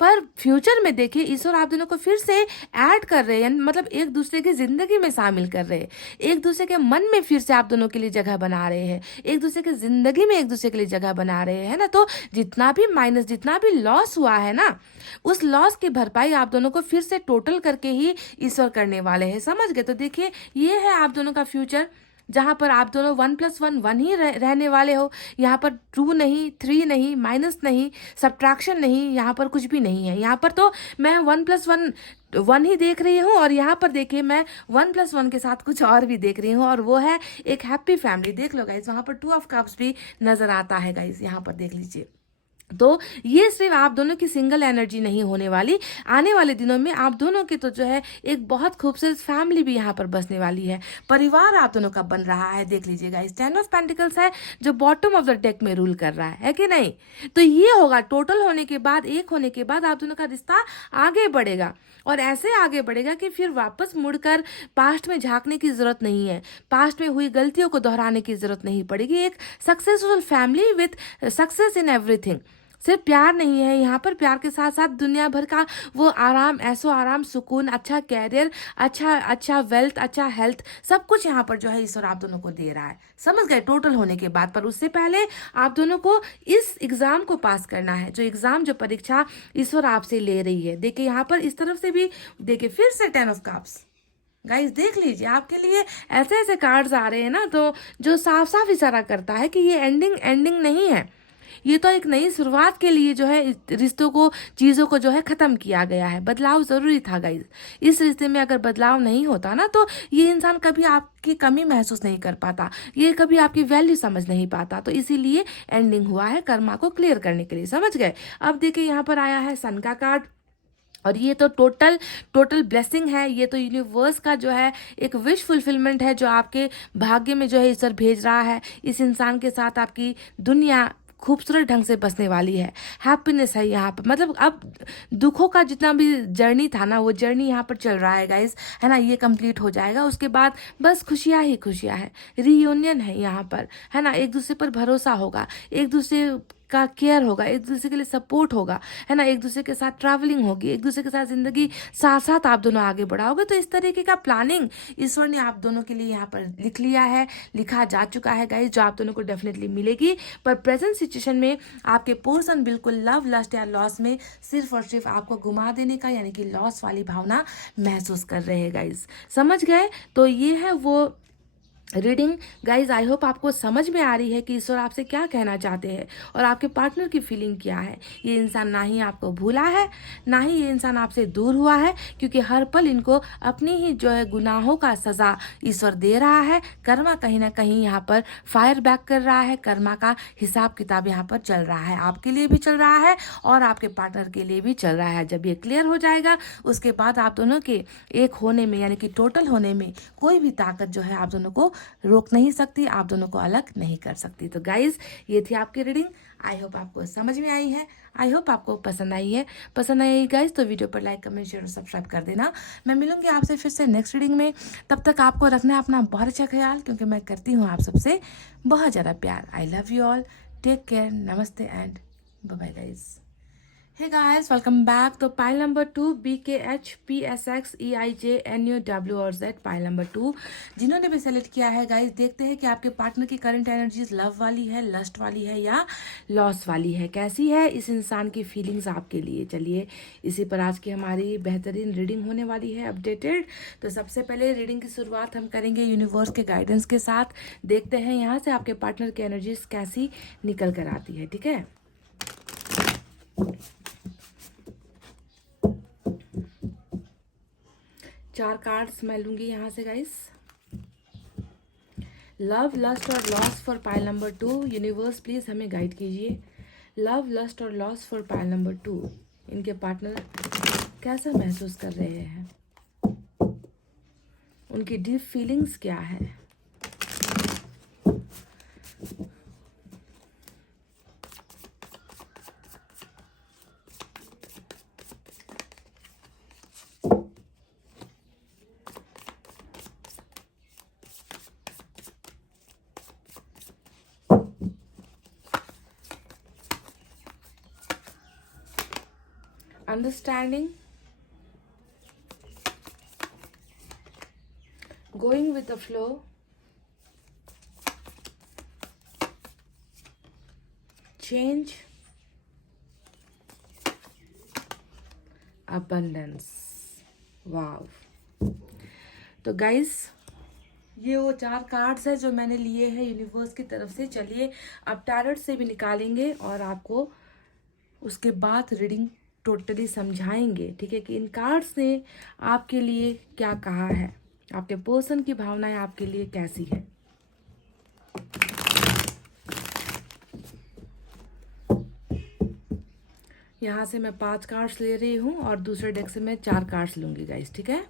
पर फ्यूचर में देखिए ईश्वर आप दोनों को फिर से ऐड कर रहे हैं, मतलब एक दूसरे की जिंदगी में शामिल कर रहे हैं, एक दूसरे के मन में फिर से आप दोनों के लिए जगह बना रहे हैं, एक दूसरे की जिंदगी में एक दूसरे के लिए जगह बना रहे हैं ना। तो जितना भी माइनस, जितना भी लॉस हुआ है ना, उस लॉस की भरपाई आप दोनों को फिर से टोटल करके ही ईश्वर करने वाले हैं, समझ गए। तो देखिए ये है आप दोनों का फ्यूचर, जहां पर आप दोनों 1+1 ही रहने वाले हो। यहाँ पर 2 नहीं, 3 नहीं, माइनस नहीं, सब्ट्रैक्शन नहीं, यहाँ पर कुछ भी नहीं है। यहाँ पर तो मैं 1+1 ही देख रही हूँ, और यहाँ पर देखिए मैं 1+1 के साथ कुछ और भी देख रही हूँ, और वो है एक हैप्पी फैमिली। देख लो गाइज, वहाँ पर 2 ऑफ कप्स भी नजर आता है गाइज, यहाँ पर देख लीजिए। तो ये सिर्फ आप दोनों की सिंगल एनर्जी नहीं होने वाली, आने वाले दिनों में आप दोनों की तो जो है एक बहुत खूबसूरत फैमिली भी यहाँ पर बसने वाली है, परिवार आप दोनों का बन रहा है। देख लीजिएगा, इस 10 ऑफ पेंटिकल्स है जो बॉटम ऑफ द डेक में रूल कर रहा है कि नहीं। तो ये होगा टोटल होने के बाद, एक होने के बाद आप दोनों का रिश्ता आगे बढ़ेगा, और ऐसे आगे बढ़ेगा कि फिर वापस मुड़कर पास्ट में झांकने की जरूरत नहीं है, पास्ट में हुई गलतियों को दोहराने की जरूरत नहीं पड़ेगी। एक successful family with success in everything. सिर्फ प्यार नहीं है यहाँ पर, प्यार के साथ साथ दुनिया भर का वो आराम, ऐसो आराम, सुकून, अच्छा कैरियर, अच्छा वेल्थ, अच्छा हेल्थ, सब कुछ यहाँ पर जो है ईश्वर आप दोनों को दे रहा है, समझ गए, टोटल होने के बाद। पर उससे पहले आप दोनों को इस एग्जाम को पास करना है, जो एग्जाम, जो परीक्षा ईश्वर आपसे ले रही है। देखिए यहाँ पर इस तरफ से भी देखिए फिर से 10 ऑफ कप्स। गाइस देख लीजिए, आपके लिए ऐसे ऐसे कार्ड्स आ रहे हैं ना, तो जो साफ साफ इशारा करता है कि ये एंडिंग नहीं है, ये तो एक नई शुरुआत के लिए जो है रिश्तों को, चीज़ों को जो है ख़त्म किया गया है। बदलाव ज़रूरी था गाइज। इस रिश्ते में अगर बदलाव नहीं होता ना तो ये इंसान कभी आपकी कमी महसूस नहीं कर पाता, ये कभी आपकी वैल्यू समझ नहीं पाता। तो इसीलिए एंडिंग हुआ है कर्मा को क्लियर करने के लिए, समझ गए। अब देखिए यहाँ पर आया है सन का कार्ड, और ये तो टोटल टोटल ब्लेसिंग है। ये तो यूनिवर्स का जो है एक विश फुलफिलमेंट है जो आपके भाग्य में जो है ईश्वर भेज रहा है। इस इंसान के साथ आपकी दुनिया खूबसूरत ढंग से बसने वाली है। हैप्पीनेस है यहाँ पर, मतलब अब दुखों का जितना भी जर्नी था ना, वो जर्नी यहाँ पर चल रहा है गाइस, है ना। ये कंप्लीट हो जाएगा, उसके बाद बस खुशियाँ ही खुशियाँ है। रीयूनियन है यहाँ पर, है ना। एक दूसरे पर भरोसा होगा, एक दूसरे का केयर होगा, एक दूसरे के लिए सपोर्ट होगा, है ना। एक दूसरे के साथ ट्रैवलिंग होगी, एक दूसरे के साथ जिंदगी साथ साथ आप दोनों आगे बढ़ाओगे। तो इस तरीके का प्लानिंग ईश्वर ने आप दोनों के लिए यहाँ पर लिख लिया है, लिखा जा चुका है गाइस, जो आप दोनों को डेफिनेटली मिलेगी। पर प्रेजेंट सिचुएशन में आपके पर्सन बिल्कुल लव, लस्ट या लॉस में सिर्फ और सिर्फ आपको घुमा देने का, यानी कि लॉस वाली भावना महसूस कर रहे हैं गाइस, समझ गए। तो ये है वो रीडिंग गाइज। आई होप आपको समझ में आ रही है कि ईश्वर आपसे क्या कहना चाहते हैं और आपके पार्टनर की फीलिंग क्या है। ये इंसान ना ही आपको भूला है, ना ही ये इंसान आपसे दूर हुआ है, क्योंकि हर पल इनको अपनी ही जो है गुनाहों का सज़ा ईश्वर दे रहा है। कर्मा कहीं ना कहीं यहाँ पर फायर बैक कर रहा है। कर्मा का हिसाब किताब यहाँ पर चल रहा है, आपके लिए भी चल रहा है और आपके पार्टनर के लिए भी चल रहा है। जब ये क्लियर हो जाएगा उसके बाद आप दोनों के एक होने में, यानी कि टोटल होने में कोई भी ताकत जो है आप दोनों को रोक नहीं सकती, आप दोनों को अलग नहीं कर सकती। तो गाइज ये थी आपकी रीडिंग। आई होप आपको समझ में आई है, आई होप आपको पसंद आई है। पसंद आई गाइज तो वीडियो पर लाइक, कमेंट, शेयर और सब्सक्राइब कर देना। मैं मिलूंगी आपसे फिर से नेक्स्ट रीडिंग में। तब तक आपको रखना है अपना बहुत अच्छा ख्याल, क्योंकि मैं करती हूँ आप सबसे बहुत ज़्यादा प्यार। I love you all, take care, नमस्ते and bye bye guys. Hey guys, welcome back. तो pile number 2 BKH PSX EIJ NUW और Z, पाइल नंबर 2 जिन्होंने भी सेलेक्ट किया है गाइस, देखते हैं कि आपके पार्टनर की करंट एनर्जीज लव वाली है, लस्ट वाली है या लॉस वाली है। कैसी है इस इंसान की फीलिंग्स आपके लिए। चलिए इसी पर आज की हमारी बेहतरीन रीडिंग होने वाली है, अपडेटेड। तो सबसे पहले रीडिंग की शुरुआत हम करेंगे यूनिवर्स के गाइडेंस के साथ। देखते हैं यहाँ से आपके पार्टनर की एनर्जीज कैसी निकल कर आती है, ठीक है। चार कार्ड्स मैं लूंगी यहाँ से गाइस। लव, लस्ट और loss for pile number 2। Universe please हमें गाइड कीजिए। लव, लस्ट और लॉस फॉर पाइल नंबर 2। इनके पार्टनर कैसा महसूस कर रहे हैं, उनकी डीप फीलिंग्स क्या है। Understanding, going with the flow, change, abundance। वाव। तो गाइस ये वो चार कार्ड्स है जो मैंने लिए हैं यूनिवर्स की तरफ से। चलिए अब टैरोट से भी निकालेंगे और आपको उसके बाद रीडिंग टोटली समझाएंगे, ठीक है, कि इन कार्ड्स ने आपके लिए क्या कहा है, आपके पर्सन की भावनाएं आपके लिए कैसी है। यहाँ से मैं 5 कार्ड्स ले रही हूँ और दूसरे डेक से मैं 4 कार्ड्स लूंगी गाइस, ठीक है।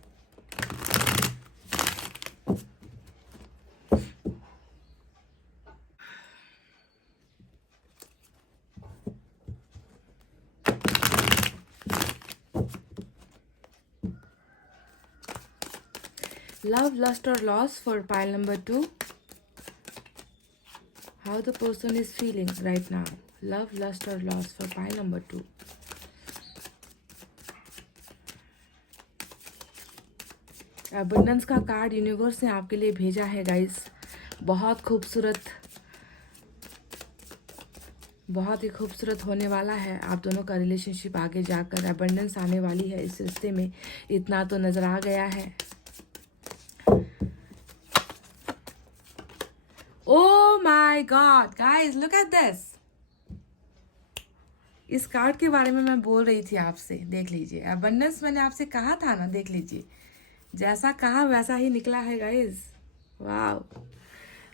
Love, lust or loss for pile number 2. How the person is feeling right now. Love, lust or loss for pile number 2. Abundance का कार्ड यूनिवर्स ने आपके लिए भेजा है गाइस। बहुत खूबसूरत, बहुत ही खूबसूरत होने वाला है आप दोनों का रिलेशनशिप। आगे जाकर अबंडेंस आने वाली है इस रिश्ते में, इतना तो नजर आ गया है। Oh my God, guys, look at this. इस कार्ड के बारे में मैं बोल रही थी आपसे, देख लीजिए। अबंडेंस मैंने आपसे कहा था ना, देख लीजिए, जैसा कहा वैसा ही निकला है गाइस। वाह।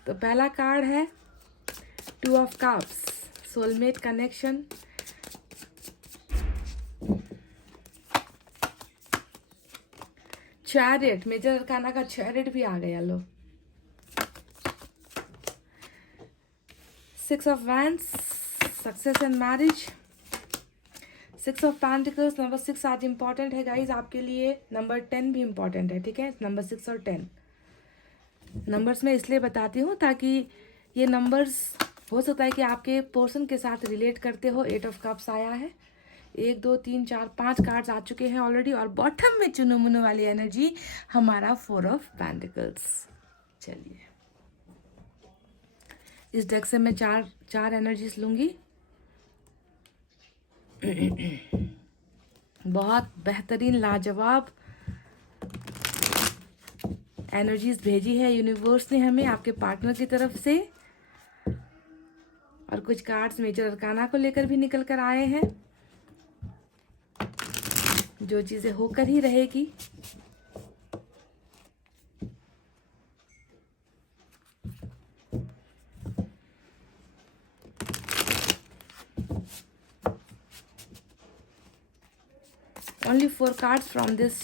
तो पहला कार्ड है 2 of cups, soulmate connection. Chariot, major arcana का चैरियट भी आ गया लो। 6 of wands, success and marriage. 6 of pentacles, number 6 आज इंपॉर्टेंट है गाइज आपके लिए। नंबर 10 भी इंपॉर्टेंट है, ठीक है। नंबर 6 और 10 नंबर्स मैं इसलिए बताती हूँ ताकि ये नंबर्स हो सकता है कि आपके पर्सन के साथ रिलेट करते हो। 8 ऑफ कप्स आया है, 1 2 3 4 5 कार्ड्स आ चुके हैं ऑलरेडी। और बॉटम में चुनो मुनो वाली एनर्जी हमारा 4 ऑफ पेंटिकल्स। चलिए, इस डेक से मैं चार एनर्जीज लूंगी। बहुत बेहतरीन लाजवाब एनर्जीज भेजी है यूनिवर्स ने हमें आपके पार्टनर की तरफ से। और कुछ कार्ड्स मेजर अरकाना को लेकर भी निकल कर आए हैं, जो चीजें होकर ही रहेगी। Only 4 cards from this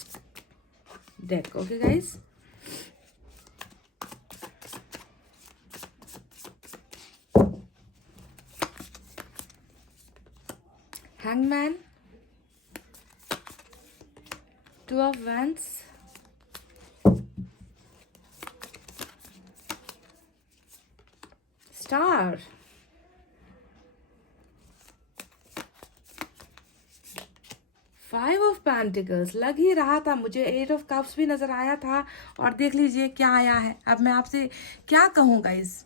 deck, okay guys? Hangman, 2 of Wands, Star, 5 of pentacles. लग ही रहा था मुझे, 8 ऑफ कप्स भी नजर आया था। और देख लीजिए क्या आया है। अब मैं आपसे क्या कहूँ गाइस,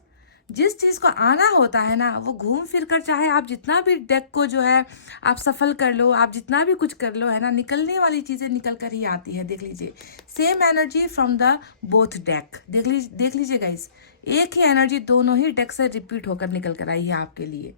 जिस चीज को आना होता है ना, वो घूम फिर कर, चाहे आप जितना भी डेक को जो है आप सफल कर लो, आप जितना भी कुछ कर लो, है ना, निकलने वाली चीजें निकल कर ही आती है। देख लीजिए, same energy from the both deck. देख लीजिए गाइस, एक ही एनर्जी दोनों ही डेक से रिपीट होकर निकल कर आई है आपके लिए।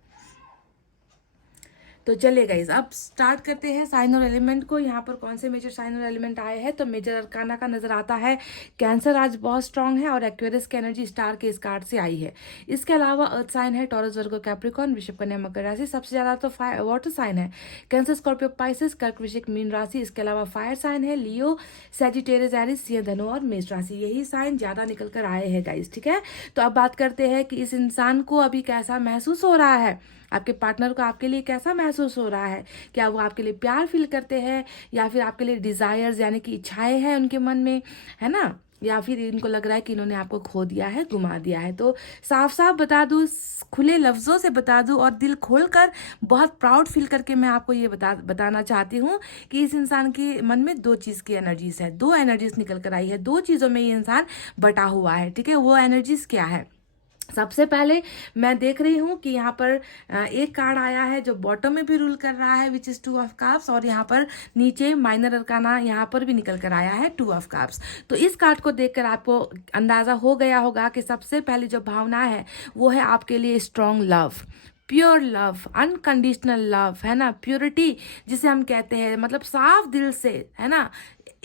तो चलिए गाइज, अब स्टार्ट करते हैं साइन और एलिमेंट को। यहाँ पर कौन से मेजर साइन और एलिमेंट आए हैं, तो मेजर अरकाना का नजर आता है कैंसर आज बहुत स्ट्रांग है, और एक्वेरियस की एनर्जी स्टार के इस कार्ड से आई है। इसके अलावा अर्थ साइन है टॉरस, वर्गो, कैप्रिकॉर्न, वृषभ, कन्या, मकर राशि। सबसे ज्यादा तो वाटर साइन है कैंसर, स्कॉर्पियो, पाइसेस, कर्क, वृश्चिक, मीन राशि। इसके अलावा फायर साइन है लियो, सैजिटेरियस, एरिस, सिंह, धनु और मेष राशि। यही साइन ज्यादा निकल कर आए हैं गाइज, ठीक है। तो अब बात करते हैं कि इस इंसान को अभी कैसा महसूस हो रहा है, आपके पार्टनर को आपके लिए कैसा महसूस हो रहा है। क्या वो आपके लिए प्यार फील करते हैं, या फिर आपके लिए डिजायर्स यानी कि इच्छाएं हैं उनके मन में, है ना, या फिर इनको लग रहा है कि इन्होंने आपको खो दिया है, गुमा दिया है। तो साफ साफ बता दूं, खुले लफ्जों से बता दूं और दिल खोलकर बहुत प्राउड फील करके मैं आपको ये बताना चाहती हूँ कि इस इंसान के मन में 2 चीज की एनर्जीज है, 2 एनर्जीज निकल कर आई है, 2 चीजों में ये इंसान बटा हुआ है, ठीक है। वो एनर्जीज क्या है, सबसे पहले मैं देख रही हूँ कि यहाँ पर एक कार्ड आया है जो बॉटम में भी रूल कर रहा है, विच इज 2 ऑफ कप्स। और यहाँ पर नीचे माइनर अरकाना यहाँ पर भी निकल कर आया है 2 ऑफ कप्स। तो इस कार्ड को देखकर आपको अंदाजा हो गया होगा कि सबसे पहली जो भावना है वो है आपके लिए strong love, pure love, unconditional love, है ना, प्योरिटी जिसे हम कहते हैं, मतलब साफ दिल से, है ना,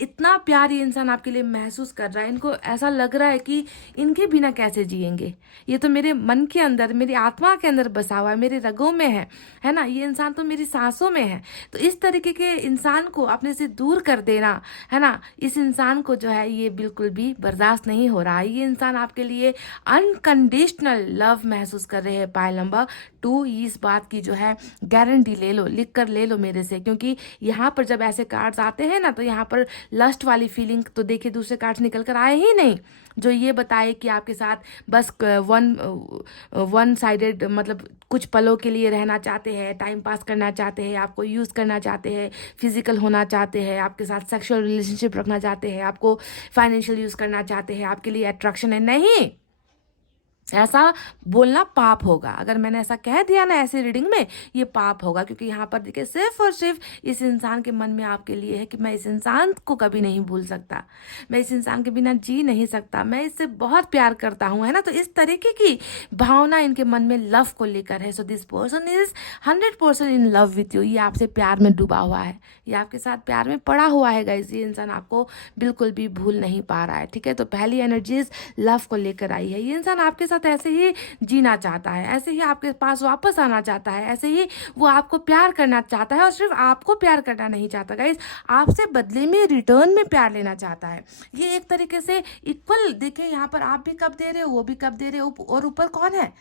इतना प्यार ये इंसान आपके लिए महसूस कर रहा है। इनको ऐसा लग रहा है कि इनके बिना कैसे जिएंगे, ये तो मेरे मन के अंदर, मेरी आत्मा के अंदर बसा हुआ है, मेरे रगों में है ना, ये इंसान तो मेरी सांसों में है। तो इस तरीके के इंसान को अपने से दूर कर देना, है ना, इस इंसान को जो है ये बिल्कुल भी बर्दाश्त नहीं हो रहा है। ये इंसान आपके लिए अनकंडीशनल लव महसूस कर रहे हैं। पायल नंबर 2, इस बात की जो है गारंटी ले लो, लिख कर ले लो मेरे से, क्योंकि यहाँ पर जब ऐसे कार्ड्स आते हैं ना, तो यहाँ पर लस्ट वाली फीलिंग तो देखिए दूसरे कार्ड्स निकल कर आए ही नहीं, जो ये बताए कि आपके साथ बस वन साइडेड, मतलब कुछ पलों के लिए रहना चाहते हैं, टाइम पास करना चाहते हैं, आपको यूज़ करना चाहते हैं, फिजिकल होना चाहते हैं, आपके साथ सेक्सुअल रिलेशनशिप रखना चाहते हैं, आपको फाइनेंशियल यूज़ करना चाहते हैं, आपके लिए अट्रैक्शन है। नहीं, ऐसा बोलना पाप होगा। अगर मैंने ऐसा कह दिया ना ऐसे रीडिंग में, ये पाप होगा, क्योंकि यहाँ पर देखिए सिर्फ और सिर्फ इस इंसान के मन में आपके लिए है कि मैं इस इंसान को कभी नहीं भूल सकता, मैं इस इंसान के बिना जी नहीं सकता, मैं इससे बहुत प्यार करता हूँ, है ना। तो इस तरीके की भावना इनके मन में लव को लेकर है। So this person is 100% in love with you. ये आपसे प्यार में डूबा हुआ है, ये आपके साथ प्यार में पड़ा हुआ है गाइस। ये इंसान आपको बिल्कुल भी भूल नहीं पा रहा है, ठीक है। तो पहली एनर्जीज लव को लेकर आई है। ये इंसान आपके साथ ऐसे ही जीना चाहता है, ऐसे ही आपके पास वापस आना चाहता है, ऐसे ही वो आपको प्यार करना चाहता है। और सिर्फ आपको प्यार करना नहीं चाहता गाइस, आपसे बदले में रिटर्न में प्यार लेना चाहता है। ये एक तरीके से इक्वल, देखिए यहाँ पर आप भी कब दे रहे हो, वो भी कब दे रहे हो। और ऊपर कौन है?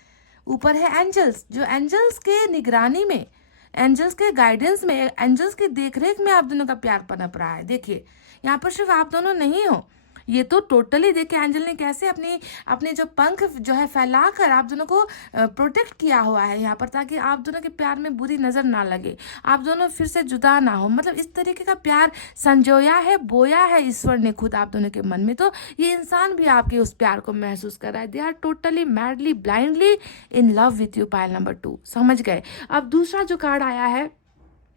ऊपर है एंजल्स, जो एंजल्स के निगरानी में, एंजल्स के गाइडेंस में, एंजल्स की देखरेख में आप दोनों का प्यार पनप रहा है। देखिए यहाँ पर सिर्फ आप दोनों नहीं हो, ये तो टोटली देखिए एंजल ने कैसे अपनी अपने जो पंख जो है फैलाकर आप दोनों को प्रोटेक्ट किया हुआ है यहाँ पर, ताकि आप दोनों के प्यार में बुरी नजर ना लगे, आप दोनों फिर से जुदा ना हो। मतलब इस तरीके का प्यार संजोया है, बोया है ईश्वर ने खुद आप दोनों के मन में। तो ये इंसान भी आपके उस प्यार को महसूस कर रहा है। They are totally madly blindly in love with you. Pile number 2, समझ गए। अब दूसरा जो कार्ड आया है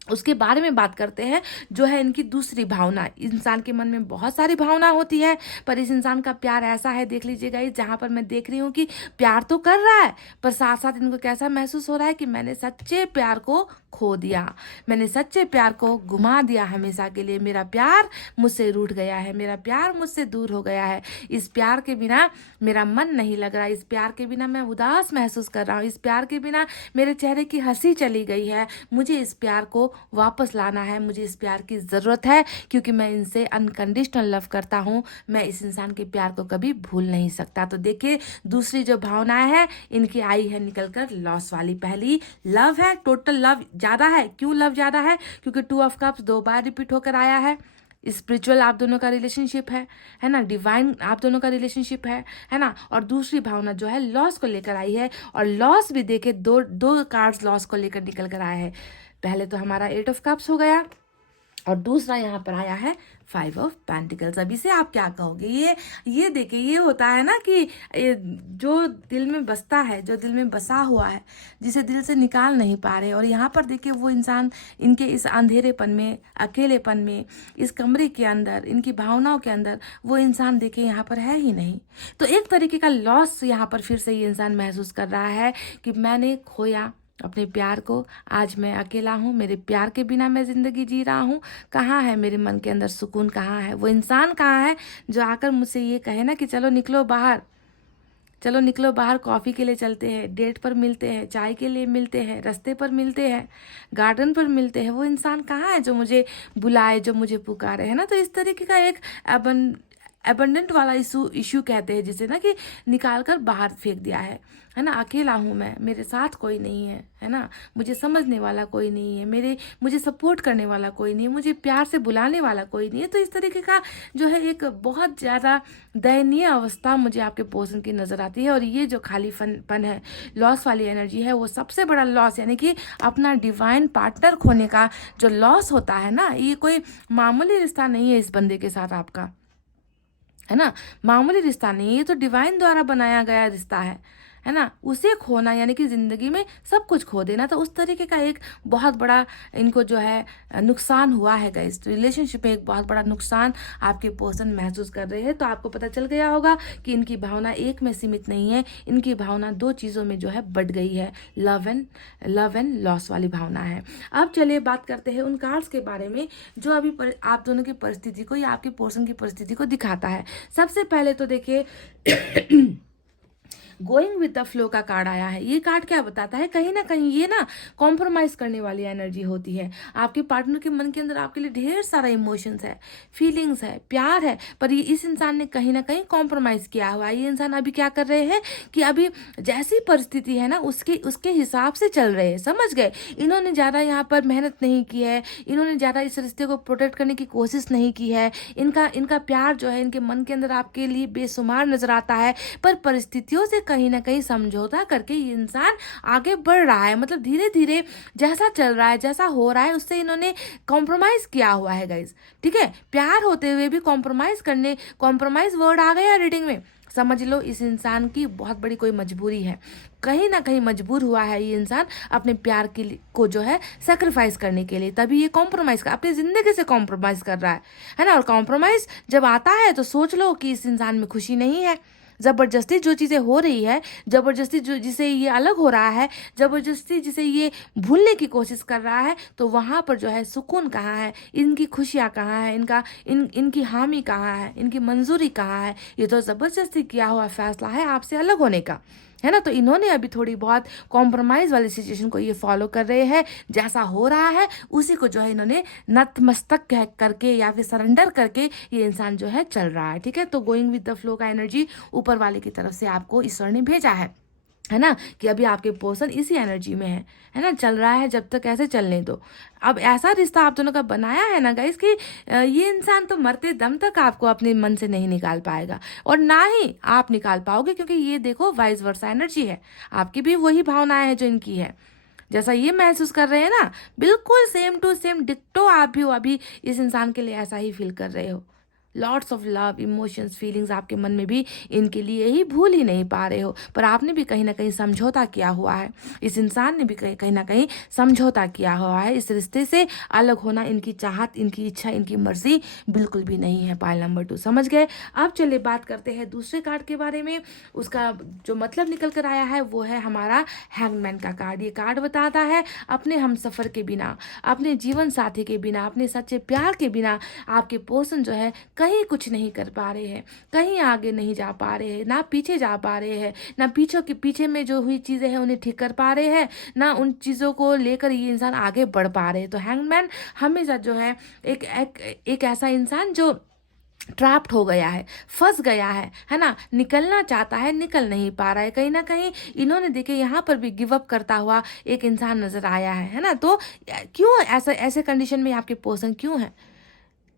उसके बारे में बात करते हैं, जो है इनकी दूसरी भावना। इंसान के मन में बहुत सारी भावना होती है, पर इस इंसान का प्यार ऐसा है, देख लीजिएगा, इस जहाँ पर मैं देख रही हूँ कि प्यार तो कर रहा है, पर साथ साथ इनको कैसा महसूस हो रहा है कि मैंने सच्चे प्यार को खो दिया, मैंने सच्चे प्यार को घुमा दिया हमेशा के लिए, मेरा प्यार मुझसे रूठ गया है, मेरा प्यार मुझसे दूर हो गया है, इस प्यार के बिना मेरा मन नहीं लग रहा, इस प्यार के बिना मैं उदास महसूस कर रहा हूँ, इस प्यार के बिना मेरे चेहरे की हंसी चली गई है, मुझे इस प्यार को वापस लाना है, मुझे इस प्यार की ज़रूरत है, क्योंकि मैं इनसे अनकंडीशनल लव करता हूँ, मैं इस इंसान के प्यार को कभी भूल नहीं सकता। तो देखिए दूसरी जो भावनाएं है इनकी आई है निकल कर लॉस वाली। पहली लव है, टोटल लव ज़्यादा है। क्यों लव ज़्यादा है? क्योंकि 2 ऑफ कप्स 2 बार रिपीट होकर आया है। स्पिरिचुअल आप दोनों का रिलेशनशिप है ना, डिवाइन आप दोनों का रिलेशनशिप है ना। और दूसरी भावना जो है लॉस को लेकर आई है, और लॉस भी देखे दो कार्ड्स लॉस को लेकर निकल कर आए हैं। पहले तो हमारा 8 ऑफ कप्स हो गया, और दूसरा यहाँ पर आया है 5 ऑफ पेंटिकल्स। अभी से आप क्या कहोगे? ये देखिए, ये होता है ना कि जो दिल में बसता है, जो दिल में बसा हुआ है, जिसे दिल से निकाल नहीं पा रहे, और यहाँ पर देखिए वो इंसान इनके इस अंधेरेपन में, अकेलेपन में, इस कमरे के अंदर, इनकी भावनाओं के अंदर वो इंसान देखिए यहाँ पर है ही नहीं। तो एक तरीके का लॉस यहाँ पर फिर से ये इंसान महसूस कर रहा है कि मैंने खोया अपने प्यार को, आज मैं अकेला हूँ, मेरे प्यार के बिना मैं ज़िंदगी जी रहा हूँ, कहाँ है मेरे मन के अंदर सुकून, कहाँ है वो इंसान, कहाँ है जो आकर मुझसे ये कहे ना कि चलो निकलो बाहर, चलो निकलो बाहर, कॉफ़ी के लिए चलते हैं, डेट पर मिलते हैं, चाय के लिए मिलते हैं, रास्ते पर मिलते हैं, गार्डन पर मिलते हैं। वो इंसान कहाँ है जो मुझे बुलाए, जो मुझे पुकारे, है ना। तो इस तरीके का एक एबंडेंट वाला इशू कहते हैं जिसे ना, कि निकाल कर बाहर फेंक दिया है ना। अकेला हूँ मैं, मेरे साथ कोई नहीं है ना, मुझे समझने वाला कोई नहीं है, मुझे सपोर्ट करने वाला कोई नहीं है, मुझे प्यार से बुलाने वाला कोई नहीं है। तो इस तरीके का जो है एक बहुत ज़्यादा दयनीय अवस्था मुझे आपके पर्सन की नज़र आती है। और ये जो खालीपन है, लॉस वाली एनर्जी है, वो सबसे बड़ा लॉस, यानी कि अपना डिवाइन पार्टनर खोने का जो लॉस होता है ना, ये कोई मामूली रिश्ता नहीं है इस बंदे के साथ आपका, है ना। मामूली रिश्ता नहीं है, ये तो डिवाइन द्वारा बनाया गया रिश्ता है ना। उसे खोना यानी कि ज़िंदगी में सब कुछ खो देना। तो उस तरीके का एक बहुत बड़ा इनको जो है नुकसान हुआ है गाइस। रिलेशनशिप में एक बहुत बड़ा नुकसान आपके पर्सन महसूस कर रहे हैं। तो आपको पता चल गया होगा कि इनकी भावना एक में सीमित नहीं है, इनकी भावना 2 चीज़ों में जो है बढ़ गई है, लव एंड लॉस वाली भावना है। अब चलिए बात करते हैं उन कार्ड्स के बारे में जो अभी आप दोनों की परिस्थिति को या आपके पर्सन की परिस्थिति को दिखाता है। सबसे पहले तो देखिए गोइंग विद द फ्लो का कार्ड आया है। ये कार्ड क्या बताता है? कहीं ना कहीं ये ना कॉम्प्रोमाइज़ करने वाली एनर्जी होती है। आपके पार्टनर के मन के अंदर आपके लिए ढेर सारा इमोशंस है, फीलिंग्स है, प्यार है, पर ये इस इंसान ने कहीं ना कहीं कॉम्प्रोमाइज़ किया हुआ है। ये इंसान अभी क्या कर रहे हैं कि अभी जैसी परिस्थिति है ना उसके हिसाब से चल रहे हैं, समझ गए। इन्होंने ज़्यादा यहाँ पर मेहनत नहीं की है, इन्होंने ज़्यादा इस रिश्ते को प्रोटेक्ट करने की कोशिश नहीं की है। इनका प्यार जो है इनके मन के अंदर आपके लिए बेशुमार नजर आता है, पर परिस्थितियों से कहीं ना कहीं समझौता करके ये इंसान आगे बढ़ रहा है। मतलब धीरे धीरे जैसा चल रहा है, जैसा हो रहा है, उससे इन्होंने कॉम्प्रोमाइज किया हुआ है गाइज, ठीक है। प्यार होते हुए भी कॉम्प्रोमाइज वर्ड आ गया रीडिंग में, समझ लो इस इंसान की बहुत बड़ी कोई मजबूरी है, कहीं ना कहीं मजबूर हुआ है ये इंसान अपने प्यार को जो है सेक्रीफाइस करने के लिए, तभी ये कॉम्प्रोमाइज कर अपनी ज़िंदगी से कॉम्प्रोमाइज़ कर रहा है ना। और कॉम्प्रोमाइज़ जब आता है तो सोच लो कि इस इंसान में खुशी नहीं है। ज़बरदस्ती जो चीज़ें हो रही है, ज़बरदस्ती जो जिसे ये अलग हो रहा है, ज़बरदस्ती जिसे ये भूलने की कोशिश कर रहा है, तो वहाँ पर जो है सुकून कहाँ है, इनकी खुशियाँ कहाँ है, इनकी हामी कहाँ है, इनकी मंजूरी कहाँ है। ये तो ज़बरदस्ती किया हुआ फैसला है आपसे अलग होने का, है ना। तो इन्होंने अभी थोड़ी बहुत कॉम्प्रोमाइज़ वाली सिचुएशन को ये फॉलो कर रहे हैं, जैसा हो रहा है उसी को जो है इन्होंने नतमस्तक करके या फिर सरेंडर करके ये इंसान जो है चल रहा है, ठीक है। तो गोइंग विद द फ्लो का एनर्जी ऊपर वाले की तरफ से आपको ईश्वर ने भेजा है ना, कि अभी आपके पर्सन इसी एनर्जी में है ना, चल रहा है, जब तक ऐसे चलने दो। अब ऐसा रिश्ता आप दोनों का बनाया है ना गाइस कि ये इंसान तो मरते दम तक आपको अपने मन से नहीं निकाल पाएगा, और ना ही आप निकाल पाओगे, क्योंकि ये देखो वाइस वर्सा एनर्जी है, आपकी भी वही भावनाएं हैं जो इनकी है। जैसा ये महसूस कर रहे हैं ना, बिल्कुल सेम टू सेम डिक्टो आप भी हो अभी इस इंसान के लिए ऐसा ही फील कर रहे हो। Lots of love, emotions, feelings आपके मन में भी इनके लिए ही भूल ही नहीं पा रहे हो, पर आपने भी कहीं ना कहीं समझौता किया हुआ है, इस इंसान ने भी कहीं ना कहीं समझौता किया हुआ है। इस रिश्ते से अलग होना इनकी चाहत, इनकी इच्छा, इनकी मर्जी बिल्कुल भी नहीं है। पाइल नंबर 2 समझ गए। अब चलिए बात करते हैं दूसरे कार्ड के बारे में। उसका जो मतलब निकल कर आया है वो है हमारा हैंगमैन का कार्ड। ये कार्ड बताता है अपने हम सफ़र के बिना, अपने जीवन साथी के बिना, अपने सच्चे प्यार के बिना आपके पर्सन जो है कहीं कुछ नहीं कर पा रहे हैं, कहीं आगे नहीं जा पा रहे हैं, ना पीछे जा पा रहे हैं, ना पीछे में जो हुई चीज़ें हैं उन्हें ठीक कर पा रहे हैं, ना उन चीज़ों को लेकर ये इंसान आगे बढ़ पा रहे हैं। तो हैंगमैन हमेशा जो है एक ऐसा इंसान जो ट्रैप्ड हो गया है, फंस गया है ना, निकलना चाहता है, निकल नहीं पा रहा है। कहीं ना कहीं इन्होंने देखे यहाँ पर भी गिव अप करता हुआ एक इंसान नजर आया है ना। तो क्यों ऐसे कंडीशन में आपके पर्सन क्यों है,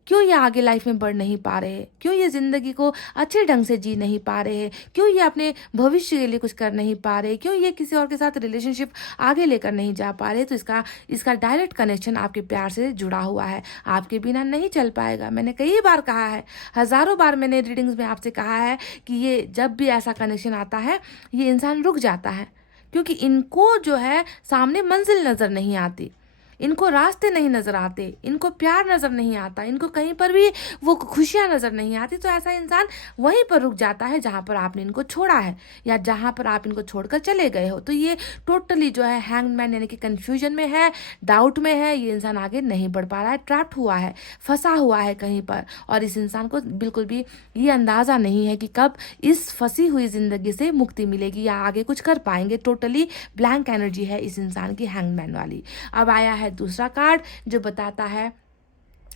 क्यों ये आगे लाइफ में बढ़ नहीं पा रहे हैं, क्यों ये ज़िंदगी को अच्छे ढंग से जी नहीं पा रहे हैं, क्यों ये अपने भविष्य के लिए कुछ कर नहीं पा रहे, क्यों ये किसी और के साथ रिलेशनशिप आगे लेकर नहीं जा पा रहे। तो इसका डायरेक्ट कनेक्शन आपके प्यार से जुड़ा हुआ है, आपके बिना नहीं चल पाएगा। मैंने कई बार कहा है, हज़ारों बार मैंने रीडिंग्स में आपसे कहा है कि ये जब भी ऐसा कनेक्शन आता है ये इंसान रुक जाता है, क्योंकि इनको जो है सामने मंजिल नज़र नहीं आती, इनको रास्ते नहीं नज़र आते, इनको प्यार नज़र नहीं आता, इनको कहीं पर भी वो खुशियाँ नज़र नहीं आती। तो ऐसा इंसान वहीं पर रुक जाता है जहाँ पर आपने इनको छोड़ा है या जहाँ पर आप इनको छोड़कर चले गए हो। तो ये टोटली जो है हैंगमैन यानी कि कन्फ्यूजन में है, डाउट में है, ये इंसान आगे नहीं बढ़ पा रहा है, ट्रैप्ड हुआ है, फंसा हुआ है कहीं पर, और इस इंसान को बिल्कुल भी ये अंदाज़ा नहीं है कि कब इस फंसी हुई ज़िंदगी से मुक्ति मिलेगी या आगे कुछ कर पाएंगे। टोटली ब्लैंक एनर्जी है इस इंसान की हैंगमैन वाली। अब आया है दूसरा कार्ड जो बताता है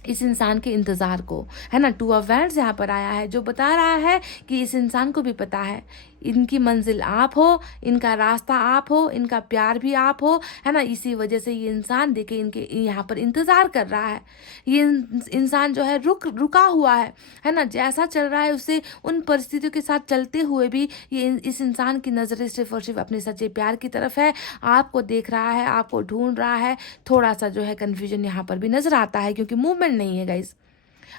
इस इंसान के इंतज़ार को, है ना। 2 ऑफ वैंड्स यहाँ पर आया है जो बता रहा है कि इस इंसान को भी पता है इनकी मंजिल आप हो, इनका रास्ता आप हो, इनका प्यार भी आप हो, है ना। इसी वजह से ये इंसान देखे इनके यहाँ पर इंतज़ार कर रहा है। ये इंसान जो है रुका हुआ है ना। जैसा चल रहा है उससे उन परिस्थितियों के साथ चलते हुए भी ये इस इंसान की नज़रें सिर्फ और सिर्फ अपने सच्चे प्यार की तरफ है, आपको देख रहा है, आपको ढूंढ रहा है। थोड़ा सा जो है कन्फ्यूजन यहाँ पर भी नज़र आता है, क्योंकि मूवमेंट नहीं है गाइस,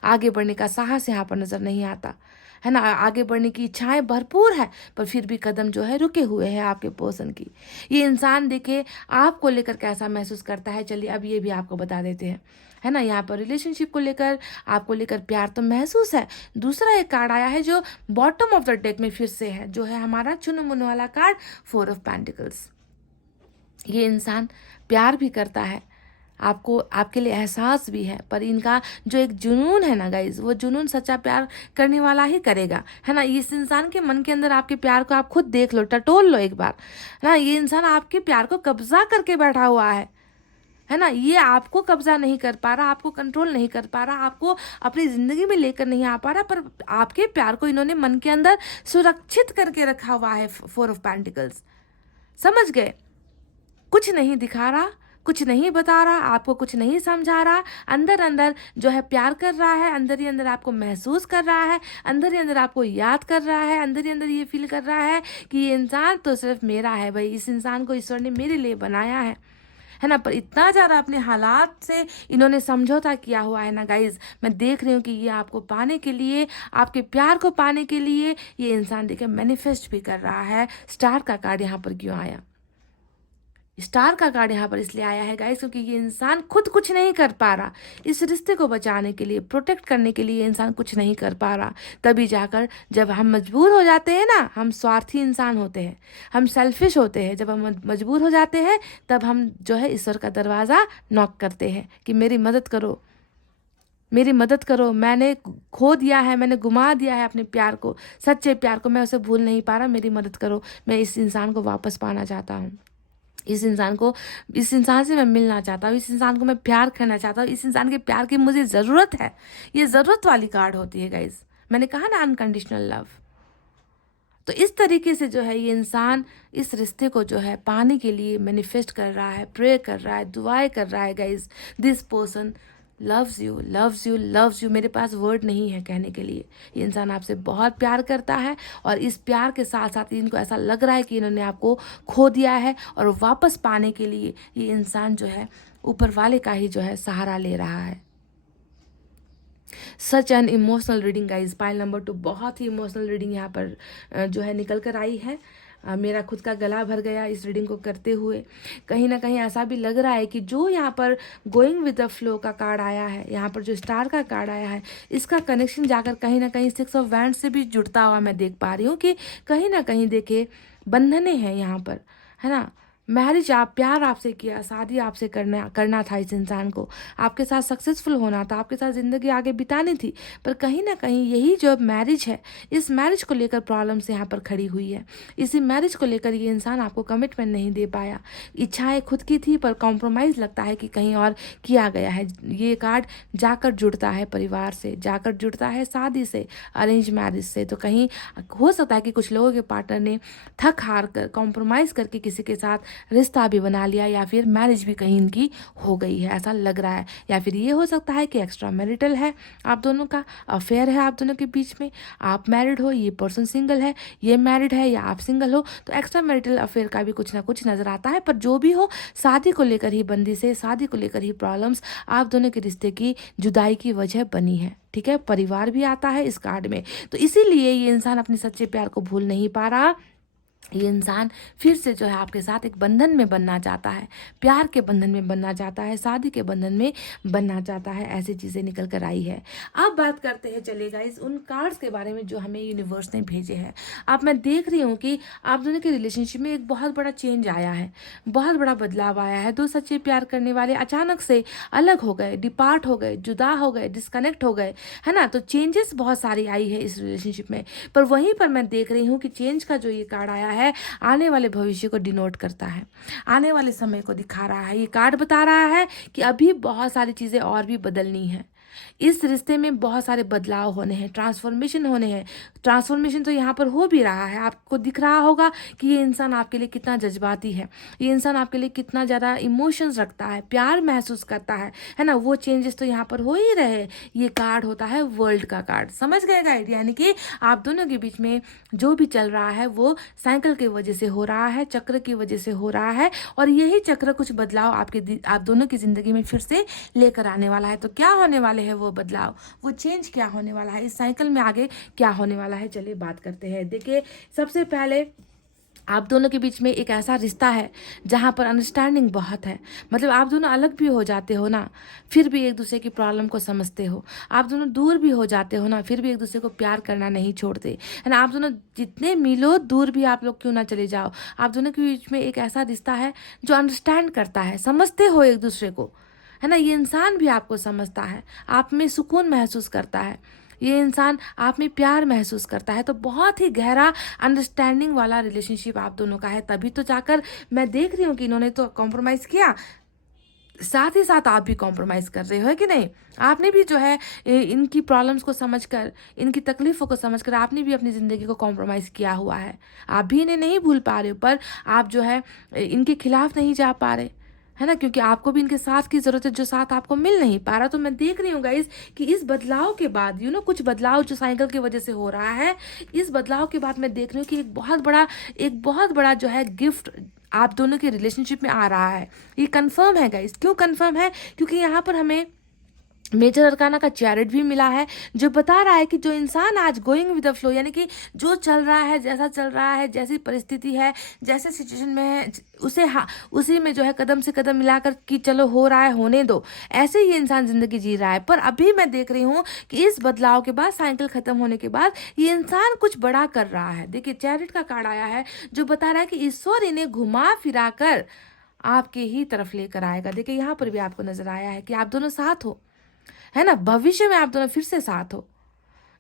आगे बढ़ने का साहस यहाँ पर नज़र नहीं आता, है ना। आगे बढ़ने की इच्छाएं भरपूर है, पर फिर भी कदम जो है रुके हुए हैं आपके पर्सन की। ये इंसान देखे आपको लेकर कैसा महसूस करता है, चलिए अब ये भी आपको बता देते हैं, है ना। यहाँ पर रिलेशनशिप को लेकर आपको लेकर प्यार तो महसूस है। दूसरा एक कार्ड आया है जो बॉटम ऑफ द डेक में फिर से है, जो है हमारा चुनमुन वाला कार्ड 4 ऑफ पेंटिकल्स। ये इंसान प्यार भी करता है, आपको आपके लिए एहसास भी है, पर इनका जो एक जुनून है ना गाइज, वो जुनून सच्चा प्यार करने वाला ही करेगा, है ना। इस इंसान के मन के अंदर आपके प्यार को आप खुद देख लो, टटोल लो एक बार, है ना। ये इंसान आपके प्यार को कब्जा करके बैठा हुआ है ना। ये आपको कब्जा नहीं कर पा रहा, आपको कंट्रोल नहीं कर पा रहा, आपको अपनी ज़िंदगी में लेकर नहीं आ पा रहा, पर आपके प्यार को इन्होंने मन के अंदर सुरक्षित करके रखा हुआ है। 4 ऑफ पेंटिकल्स, समझ गए। कुछ नहीं दिखा रहा, कुछ नहीं बता रहा, आपको कुछ नहीं समझा रहा, अंदर अंदर जो है प्यार कर रहा है, अंदर ही अंदर आपको महसूस कर रहा है, अंदर ही अंदर आपको याद कर रहा है, अंदर ही अंदर ये फील कर रहा है कि ये इंसान तो सिर्फ मेरा है भाई, इस इंसान को ईश्वर ने मेरे लिए बनाया है है ना। पर इतना ज़्यादा अपने हालात से इन्होंने समझौता किया हुआ है ना गाइज, मैं देख रही हूँ कि ये आपको पाने के लिए, आपके प्यार को पाने के लिए ये इंसान देखिए मैनिफेस्ट भी कर रहा है। स्टार का कार्ड यहाँ पर क्यों आया? स्टार का कार्ड यहाँ पर इसलिए आया है गाइस क्योंकि ये इंसान खुद कुछ नहीं कर पा रहा। इस रिश्ते को बचाने के लिए, प्रोटेक्ट करने के लिए ये इंसान कुछ नहीं कर पा रहा। तभी जाकर जब हम मजबूर हो जाते हैं ना, हम स्वार्थी इंसान होते हैं, हम सेल्फिश होते हैं, जब हम मजबूर हो जाते हैं तब हम जो है ईश्वर का दरवाज़ा नॉक करते हैं कि मेरी मदद करो, मेरी मदद करो, मैंने खो दिया है, मैंने गुमा दिया है अपने प्यार को, सच्चे प्यार को, मैं उसे भूल नहीं पा रहा, मेरी मदद करो, मैं इस इंसान को वापस पाना चाहता हूँ, इस इंसान से मैं मिलना चाहता हूँ, इस इंसान को मैं प्यार करना चाहता हूँ, इस इंसान के प्यार की मुझे ज़रूरत है। ये ज़रूरत वाली कार्ड होती है गाइज। मैंने कहा ना अनकंडीशनल लव। तो इस तरीके से जो है ये इंसान इस रिश्ते को जो है पाने के लिए मैनिफेस्ट कर रहा है, प्रे कर रहा है, दुआएं कर रहा है guys. This person loves you, loves you, loves you. मेरे पास वर्ड नहीं है कहने के लिए। ये इंसान आपसे बहुत प्यार करता है और इस प्यार के साथ साथ इनको ऐसा लग रहा है कि इन्होंने आपको खो दिया है और वापस पाने के लिए ये इंसान जो है ऊपर वाले का ही जो है सहारा ले रहा है। Such an emotional reading guys. Pile number 2 बहुत ही इमोशनल रीडिंग यहाँ पर जो है निकल कर आई है। मेरा खुद का गला भर गया इस रीडिंग को करते हुए। कहीं ना कहीं ऐसा भी लग रहा है कि जो यहाँ पर गोइंग विद द फ्लो का कार्ड आया है, यहाँ पर जो स्टार का कार्ड आया है, इसका कनेक्शन जाकर कहीं ना कहीं 6 ऑफ वैंड से भी जुड़ता हुआ मैं देख पा रही हूँ कि कहीं ना कहीं देखिए बंधने हैं यहाँ पर, है ना। मैरिज प्यार आपसे किया, शादी आपसे करना था इस इंसान को, आपके साथ सक्सेसफुल होना था, आपके साथ ज़िंदगी आगे बितानी थी। पर कहीं ना कहीं यही जो मैरिज है, इस मैरिज को लेकर प्रॉब्लम्स यहाँ पर खड़ी हुई है। इसी मैरिज को लेकर ये इंसान आपको कमिटमेंट नहीं दे पाया। इच्छाएं खुद की थी पर कॉम्प्रोमाइज़ लगता है कि कहीं और किया गया है। ये कार्ड जाकर जुड़ता है परिवार से, जाकर जुड़ता है शादी से, अरेंज मैरिज से। तो कहीं हो सकता है कि कुछ लोगों के पार्टनर ने थक हार कर कॉम्प्रोमाइज़ करके किसी के साथ रिश्ता भी बना लिया या फिर मैरिज भी कहीं इनकी हो गई है, ऐसा लग रहा है। या फिर ये हो सकता है कि एक्स्ट्रा मैरिटल है आप दोनों का, अफेयर है आप दोनों के बीच में, आप मैरिड हो, ये पर्सन सिंगल है, ये मैरिड है या आप सिंगल हो, तो एक्स्ट्रा मैरिटल अफेयर का भी कुछ ना कुछ नजर आता है। पर जो भी हो, शादी को लेकर ही बंदिश है, शादी को लेकर ही प्रॉब्लम्स आप दोनों के रिश्ते की जुदाई की वजह बनी है। ठीक है, परिवार भी आता है इस कार्ड में। तो इसीलिए ये इंसान अपने सच्चे प्यार को भूल नहीं पा रहा। ये इंसान फिर से जो है आपके साथ एक बंधन में बनना चाहता है, प्यार के बंधन में बनना चाहता है, शादी के बंधन में बनना चाहता है। ऐसी चीज़ें निकल कर आई है। अब बात करते हैं चलिए गाइस उन कार्ड्स के बारे में जो हमें यूनिवर्स ने भेजे हैं। अब मैं देख रही हूँ कि आप दोनों के रिलेशनशिप में एक बहुत बड़ा चेंज आया है, बहुत बड़ा बदलाव आया है। दो सच्चे प्यार करने वाले अचानक से अलग हो गए, डिपार्ट हो गए, जुदा हो गए, डिस्कनेक्ट हो गए, है ना। तो चेंजेस बहुत सारी आई है इस रिलेशनशिप में। पर वहीं पर मैं देख रही हूँ कि चेंज का जो ये कार्ड आया है आने वाले भविष्य को डिनोट करता है, आने वाले समय को दिखा रहा है। ये कार्ड बता रहा है कि अभी बहुत सारी चीज़ें और भी बदलनी है। इस रिश्ते में बहुत सारे बदलाव होने हैं, ट्रांसफॉर्मेशन होने हैं। ट्रांसफॉर्मेशन तो यहाँ पर हो भी रहा है। आपको दिख रहा होगा कि ये इंसान आपके लिए कितना जज्बाती है, ये इंसान आपके लिए कितना ज़्यादा इमोशंस रखता है, प्यार महसूस करता है ना। वो चेंजेस तो यहाँ पर हो ही रहे। ये कार्ड होता है वर्ल्ड का कार्ड, समझ गए गाइड। यानी कि आप दोनों के बीच में जो भी चल रहा है वो साइकिल की वजह से हो रहा है, चक्र की वजह से हो रहा है। और यही चक्र कुछ बदलाव आप दोनों की जिंदगी में फिर से लेकर आने वाला है। तो क्या होने वाले है वो बदलाव, वो चेंज क्या होने वाला है, इस साइकिल में आगे क्या होने वाला है, चलिए बात करते हैं। देखिए सबसे पहले आप दोनों के बीच में एक ऐसा रिश्ता है जहाँ पर अंडरस्टैंडिंग बहुत है। मतलब आप दोनों अलग भी हो जाते हो ना, फिर भी एक दूसरे की प्रॉब्लम को समझते हो। आप दोनों दूर भी हो जाते हो ना, फिर भी एक दूसरे को प्यार करना नहीं छोड़ते, है ना। आप दोनों जितने मिलो, दूर भी आप लोग क्यों ना चले जाओ, आप दोनों के बीच में एक ऐसा रिश्ता है जो अंडरस्टैंड करता है, समझते हो एक दूसरे को, है ना। ये इंसान भी आपको समझता है, आप में सुकून महसूस करता है, ये इंसान आप में प्यार महसूस करता है। तो बहुत ही गहरा अंडरस्टैंडिंग वाला रिलेशनशिप आप दोनों का है। तभी तो जाकर मैं देख रही हूँ कि इन्होंने तो कॉम्प्रोमाइज़ किया, साथ ही साथ आप भी कॉम्प्रोमाइज़ कर रहे हो, है कि नहीं। आपने भी जो है इनकी प्रॉब्लम्स को समझकर, इनकी तकलीफ़ों को समझकर आपने भी अपनी ज़िंदगी को कॉम्प्रोमाइज़ किया हुआ है। आप भी इन्हें नहीं भूल पा रहे हो, पर आप जो है इनके खिलाफ नहीं जा पा रहे, है ना, क्योंकि आपको भी इनके साथ की ज़रूरत है जो साथ आपको मिल नहीं पा रहा। तो मैं देख रही हूँ गाइस कि इस बदलाव के बाद कुछ बदलाव जो साइकिल की वजह से हो रहा है, इस बदलाव के बाद मैं देख रही हूँ कि एक बहुत बड़ा जो है गिफ्ट आप दोनों के रिलेशनशिप में आ रहा है। ये कंफर्म है गाइस। क्यों कंफर्म है? क्योंकि यहाँ पर हमें मेजर अरकाना का चैरिट भी मिला है, जो बता रहा है कि जो इंसान आज गोइंग विद द फ्लो, यानी कि जो चल रहा है, जैसा चल रहा है, जैसी परिस्थिति है, जैसे सिचुएशन में है, उसे उसी में जो है कदम से कदम मिलाकर कि चलो हो रहा है होने दो, ऐसे ही इंसान जिंदगी जी रहा है। पर अभी मैं देख रही हूँ कि इस बदलाव के बाद, साइकिल खत्म होने के बाद, ये इंसान कुछ बड़ा कर रहा है। देखिए चैरिट का कार्ड आया है जो बता रहा है कि ईश्वर इन्हें घुमा फिरा कर आपके ही तरफ लेकर आएगा। देखिए यहाँ पर भी आपको नजर आया है कि आप दोनों साथ हो, है ना, भविष्य में आप दोनों फिर से साथ हो।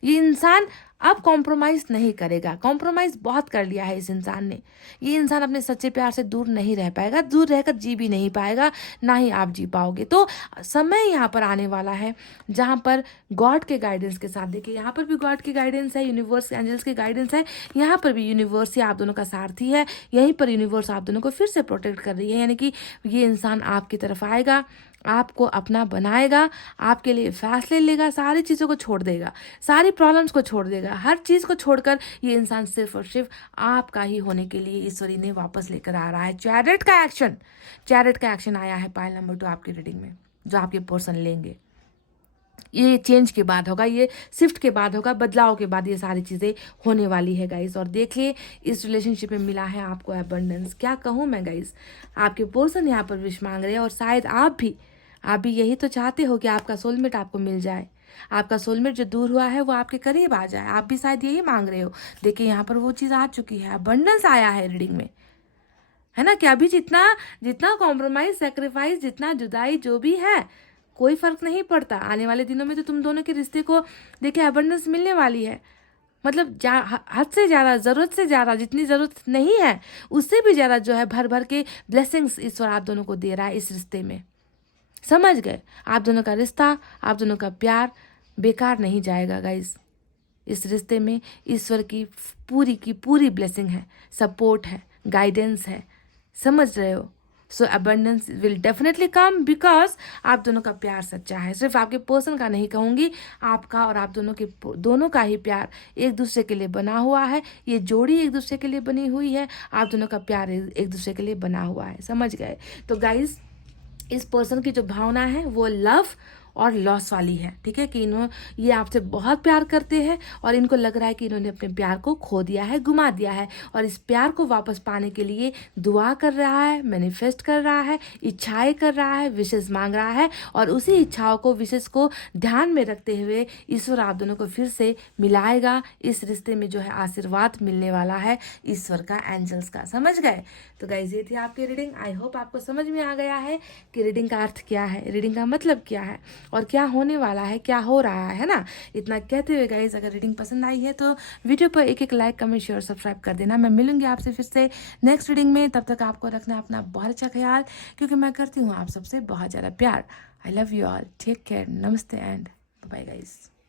ये इंसान अब कॉम्प्रोमाइज नहीं करेगा। कॉम्प्रोमाइज बहुत कर लिया है इस इंसान ने। ये इंसान अपने सच्चे प्यार से दूर नहीं रह पाएगा, दूर रहकर जी भी नहीं पाएगा, ना ही आप जी पाओगे। तो समय यहाँ पर आने वाला है जहाँ पर गॉड के गाइडेंस के साथ, देखिए यहाँ पर भी गॉड की गाइडेंस है, यूनिवर्स एंजल्स की गाइडेंस है, यहाँ पर भी यूनिवर्स ही आप दोनों का सारथी है। यहीं पर यूनिवर्स आप दोनों को फिर से प्रोटेक्ट कर रही है, यानी कि ये इंसान आपकी तरफ आएगा, आपको अपना बनाएगा, आपके लिए फैसले लेगा, सारी चीज़ों को छोड़ देगा, सारी प्रॉब्लम्स को छोड़ देगा, हर चीज़ को छोड़कर ये इंसान सिर्फ और सिर्फ आपका ही होने के लिए ईश्वरी ने वापस लेकर आ रहा है। चैरिट का एक्शन आया है पाइल नंबर 2 आपकी रीडिंग में, जो आपके पर्सन लेंगे। ये चेंज के बाद होगा, ये शिफ्ट के बाद होगा, बदलाव के बाद ये सारी चीज़ें होने वाली है गाइस। और देखिए इस रिलेशनशिप में मिला है आपको अबंडेंस। क्या कहूँ मैं गाइस, आपके पर्सन यहाँ पर विश मांग रहे हैं, और शायद आप भी यही तो चाहते हो कि आपका सोलमेट आपको मिल जाए, आपका सोलमेट जो दूर हुआ है वो आपके करीब आ जाए। आप भी शायद यही मांग रहे हो। देखिए यहाँ पर वो चीज़ आ चुकी है, अबंडेंस आया है रीडिंग में, है ना। कि अभी जितना कॉम्प्रोमाइज, सेक्रीफाइस, जितना जुदाई जो भी है, कोई फर्क नहीं पड़ता। आने वाले दिनों में तो तुम दोनों के रिश्ते को देखिए अबंडेंस मिलने वाली है। मतलब हद से ज़्यादा, ज़रूरत से ज़्यादा, जितनी ज़रूरत नहीं है उससे भी ज़्यादा जो है भर भर के ब्लेसिंग्स ईश्वर आप दोनों को दे रहा है इस रिश्ते में। समझ गए? आप दोनों का रिश्ता, आप दोनों का प्यार बेकार नहीं जाएगा गाइस। इस रिश्ते में ईश्वर की पूरी ब्लेसिंग है, सपोर्ट है, गाइडेंस है। समझ रहे हो? So abundance will definitely come, because आप दोनों का प्यार सच्चा है। सिर्फ आपके पर्सन का नहीं कहूँगी, आपका और आप दोनों का ही प्यार एक दूसरे के लिए बना हुआ है। ये जोड़ी एक दूसरे के लिए बनी हुई है, आप दोनों का प्यार एक दूसरे के लिए बना हुआ है। समझ गए? तो गाइज इस पर्सन की जो भावना है वो लव और लॉस वाली है, ठीक है। कि ये आपसे बहुत प्यार करते हैं और इनको लग रहा है कि इन्होंने अपने प्यार को खो दिया है, गुमा दिया है, और इस प्यार को वापस पाने के लिए दुआ कर रहा है, मैनिफेस्ट कर रहा है, इच्छाएं कर रहा है, विशेष मांग रहा है, और उसी इच्छाओं को, विशेष को ध्यान में रखते हुए ईश्वर आप दोनों को फिर से मिलाएगा। इस रिश्ते में जो है आशीर्वाद मिलने वाला है ईश्वर का, एंजल्स का। समझ गए? तो गाइस ये थी आपकी रीडिंग। आई होप आपको समझ में आ गया है कि रीडिंग का अर्थ क्या है, रीडिंग का मतलब क्या है, और क्या होने वाला है, क्या हो रहा है ना। इतना कहते हुए गाइस, अगर रीडिंग पसंद आई है तो वीडियो पर एक लाइक, कमेंट, शेयर, सब्सक्राइब कर देना। मैं मिलूंगी आपसे फिर से नेक्स्ट रीडिंग में। तब तक आपको रखना अपना बहुत अच्छा ख्याल, क्योंकि मैं करती हूँ आप सबसे बहुत ज़्यादा प्यार। I love you all, take care, नमस्ते एंड बाय गाइस।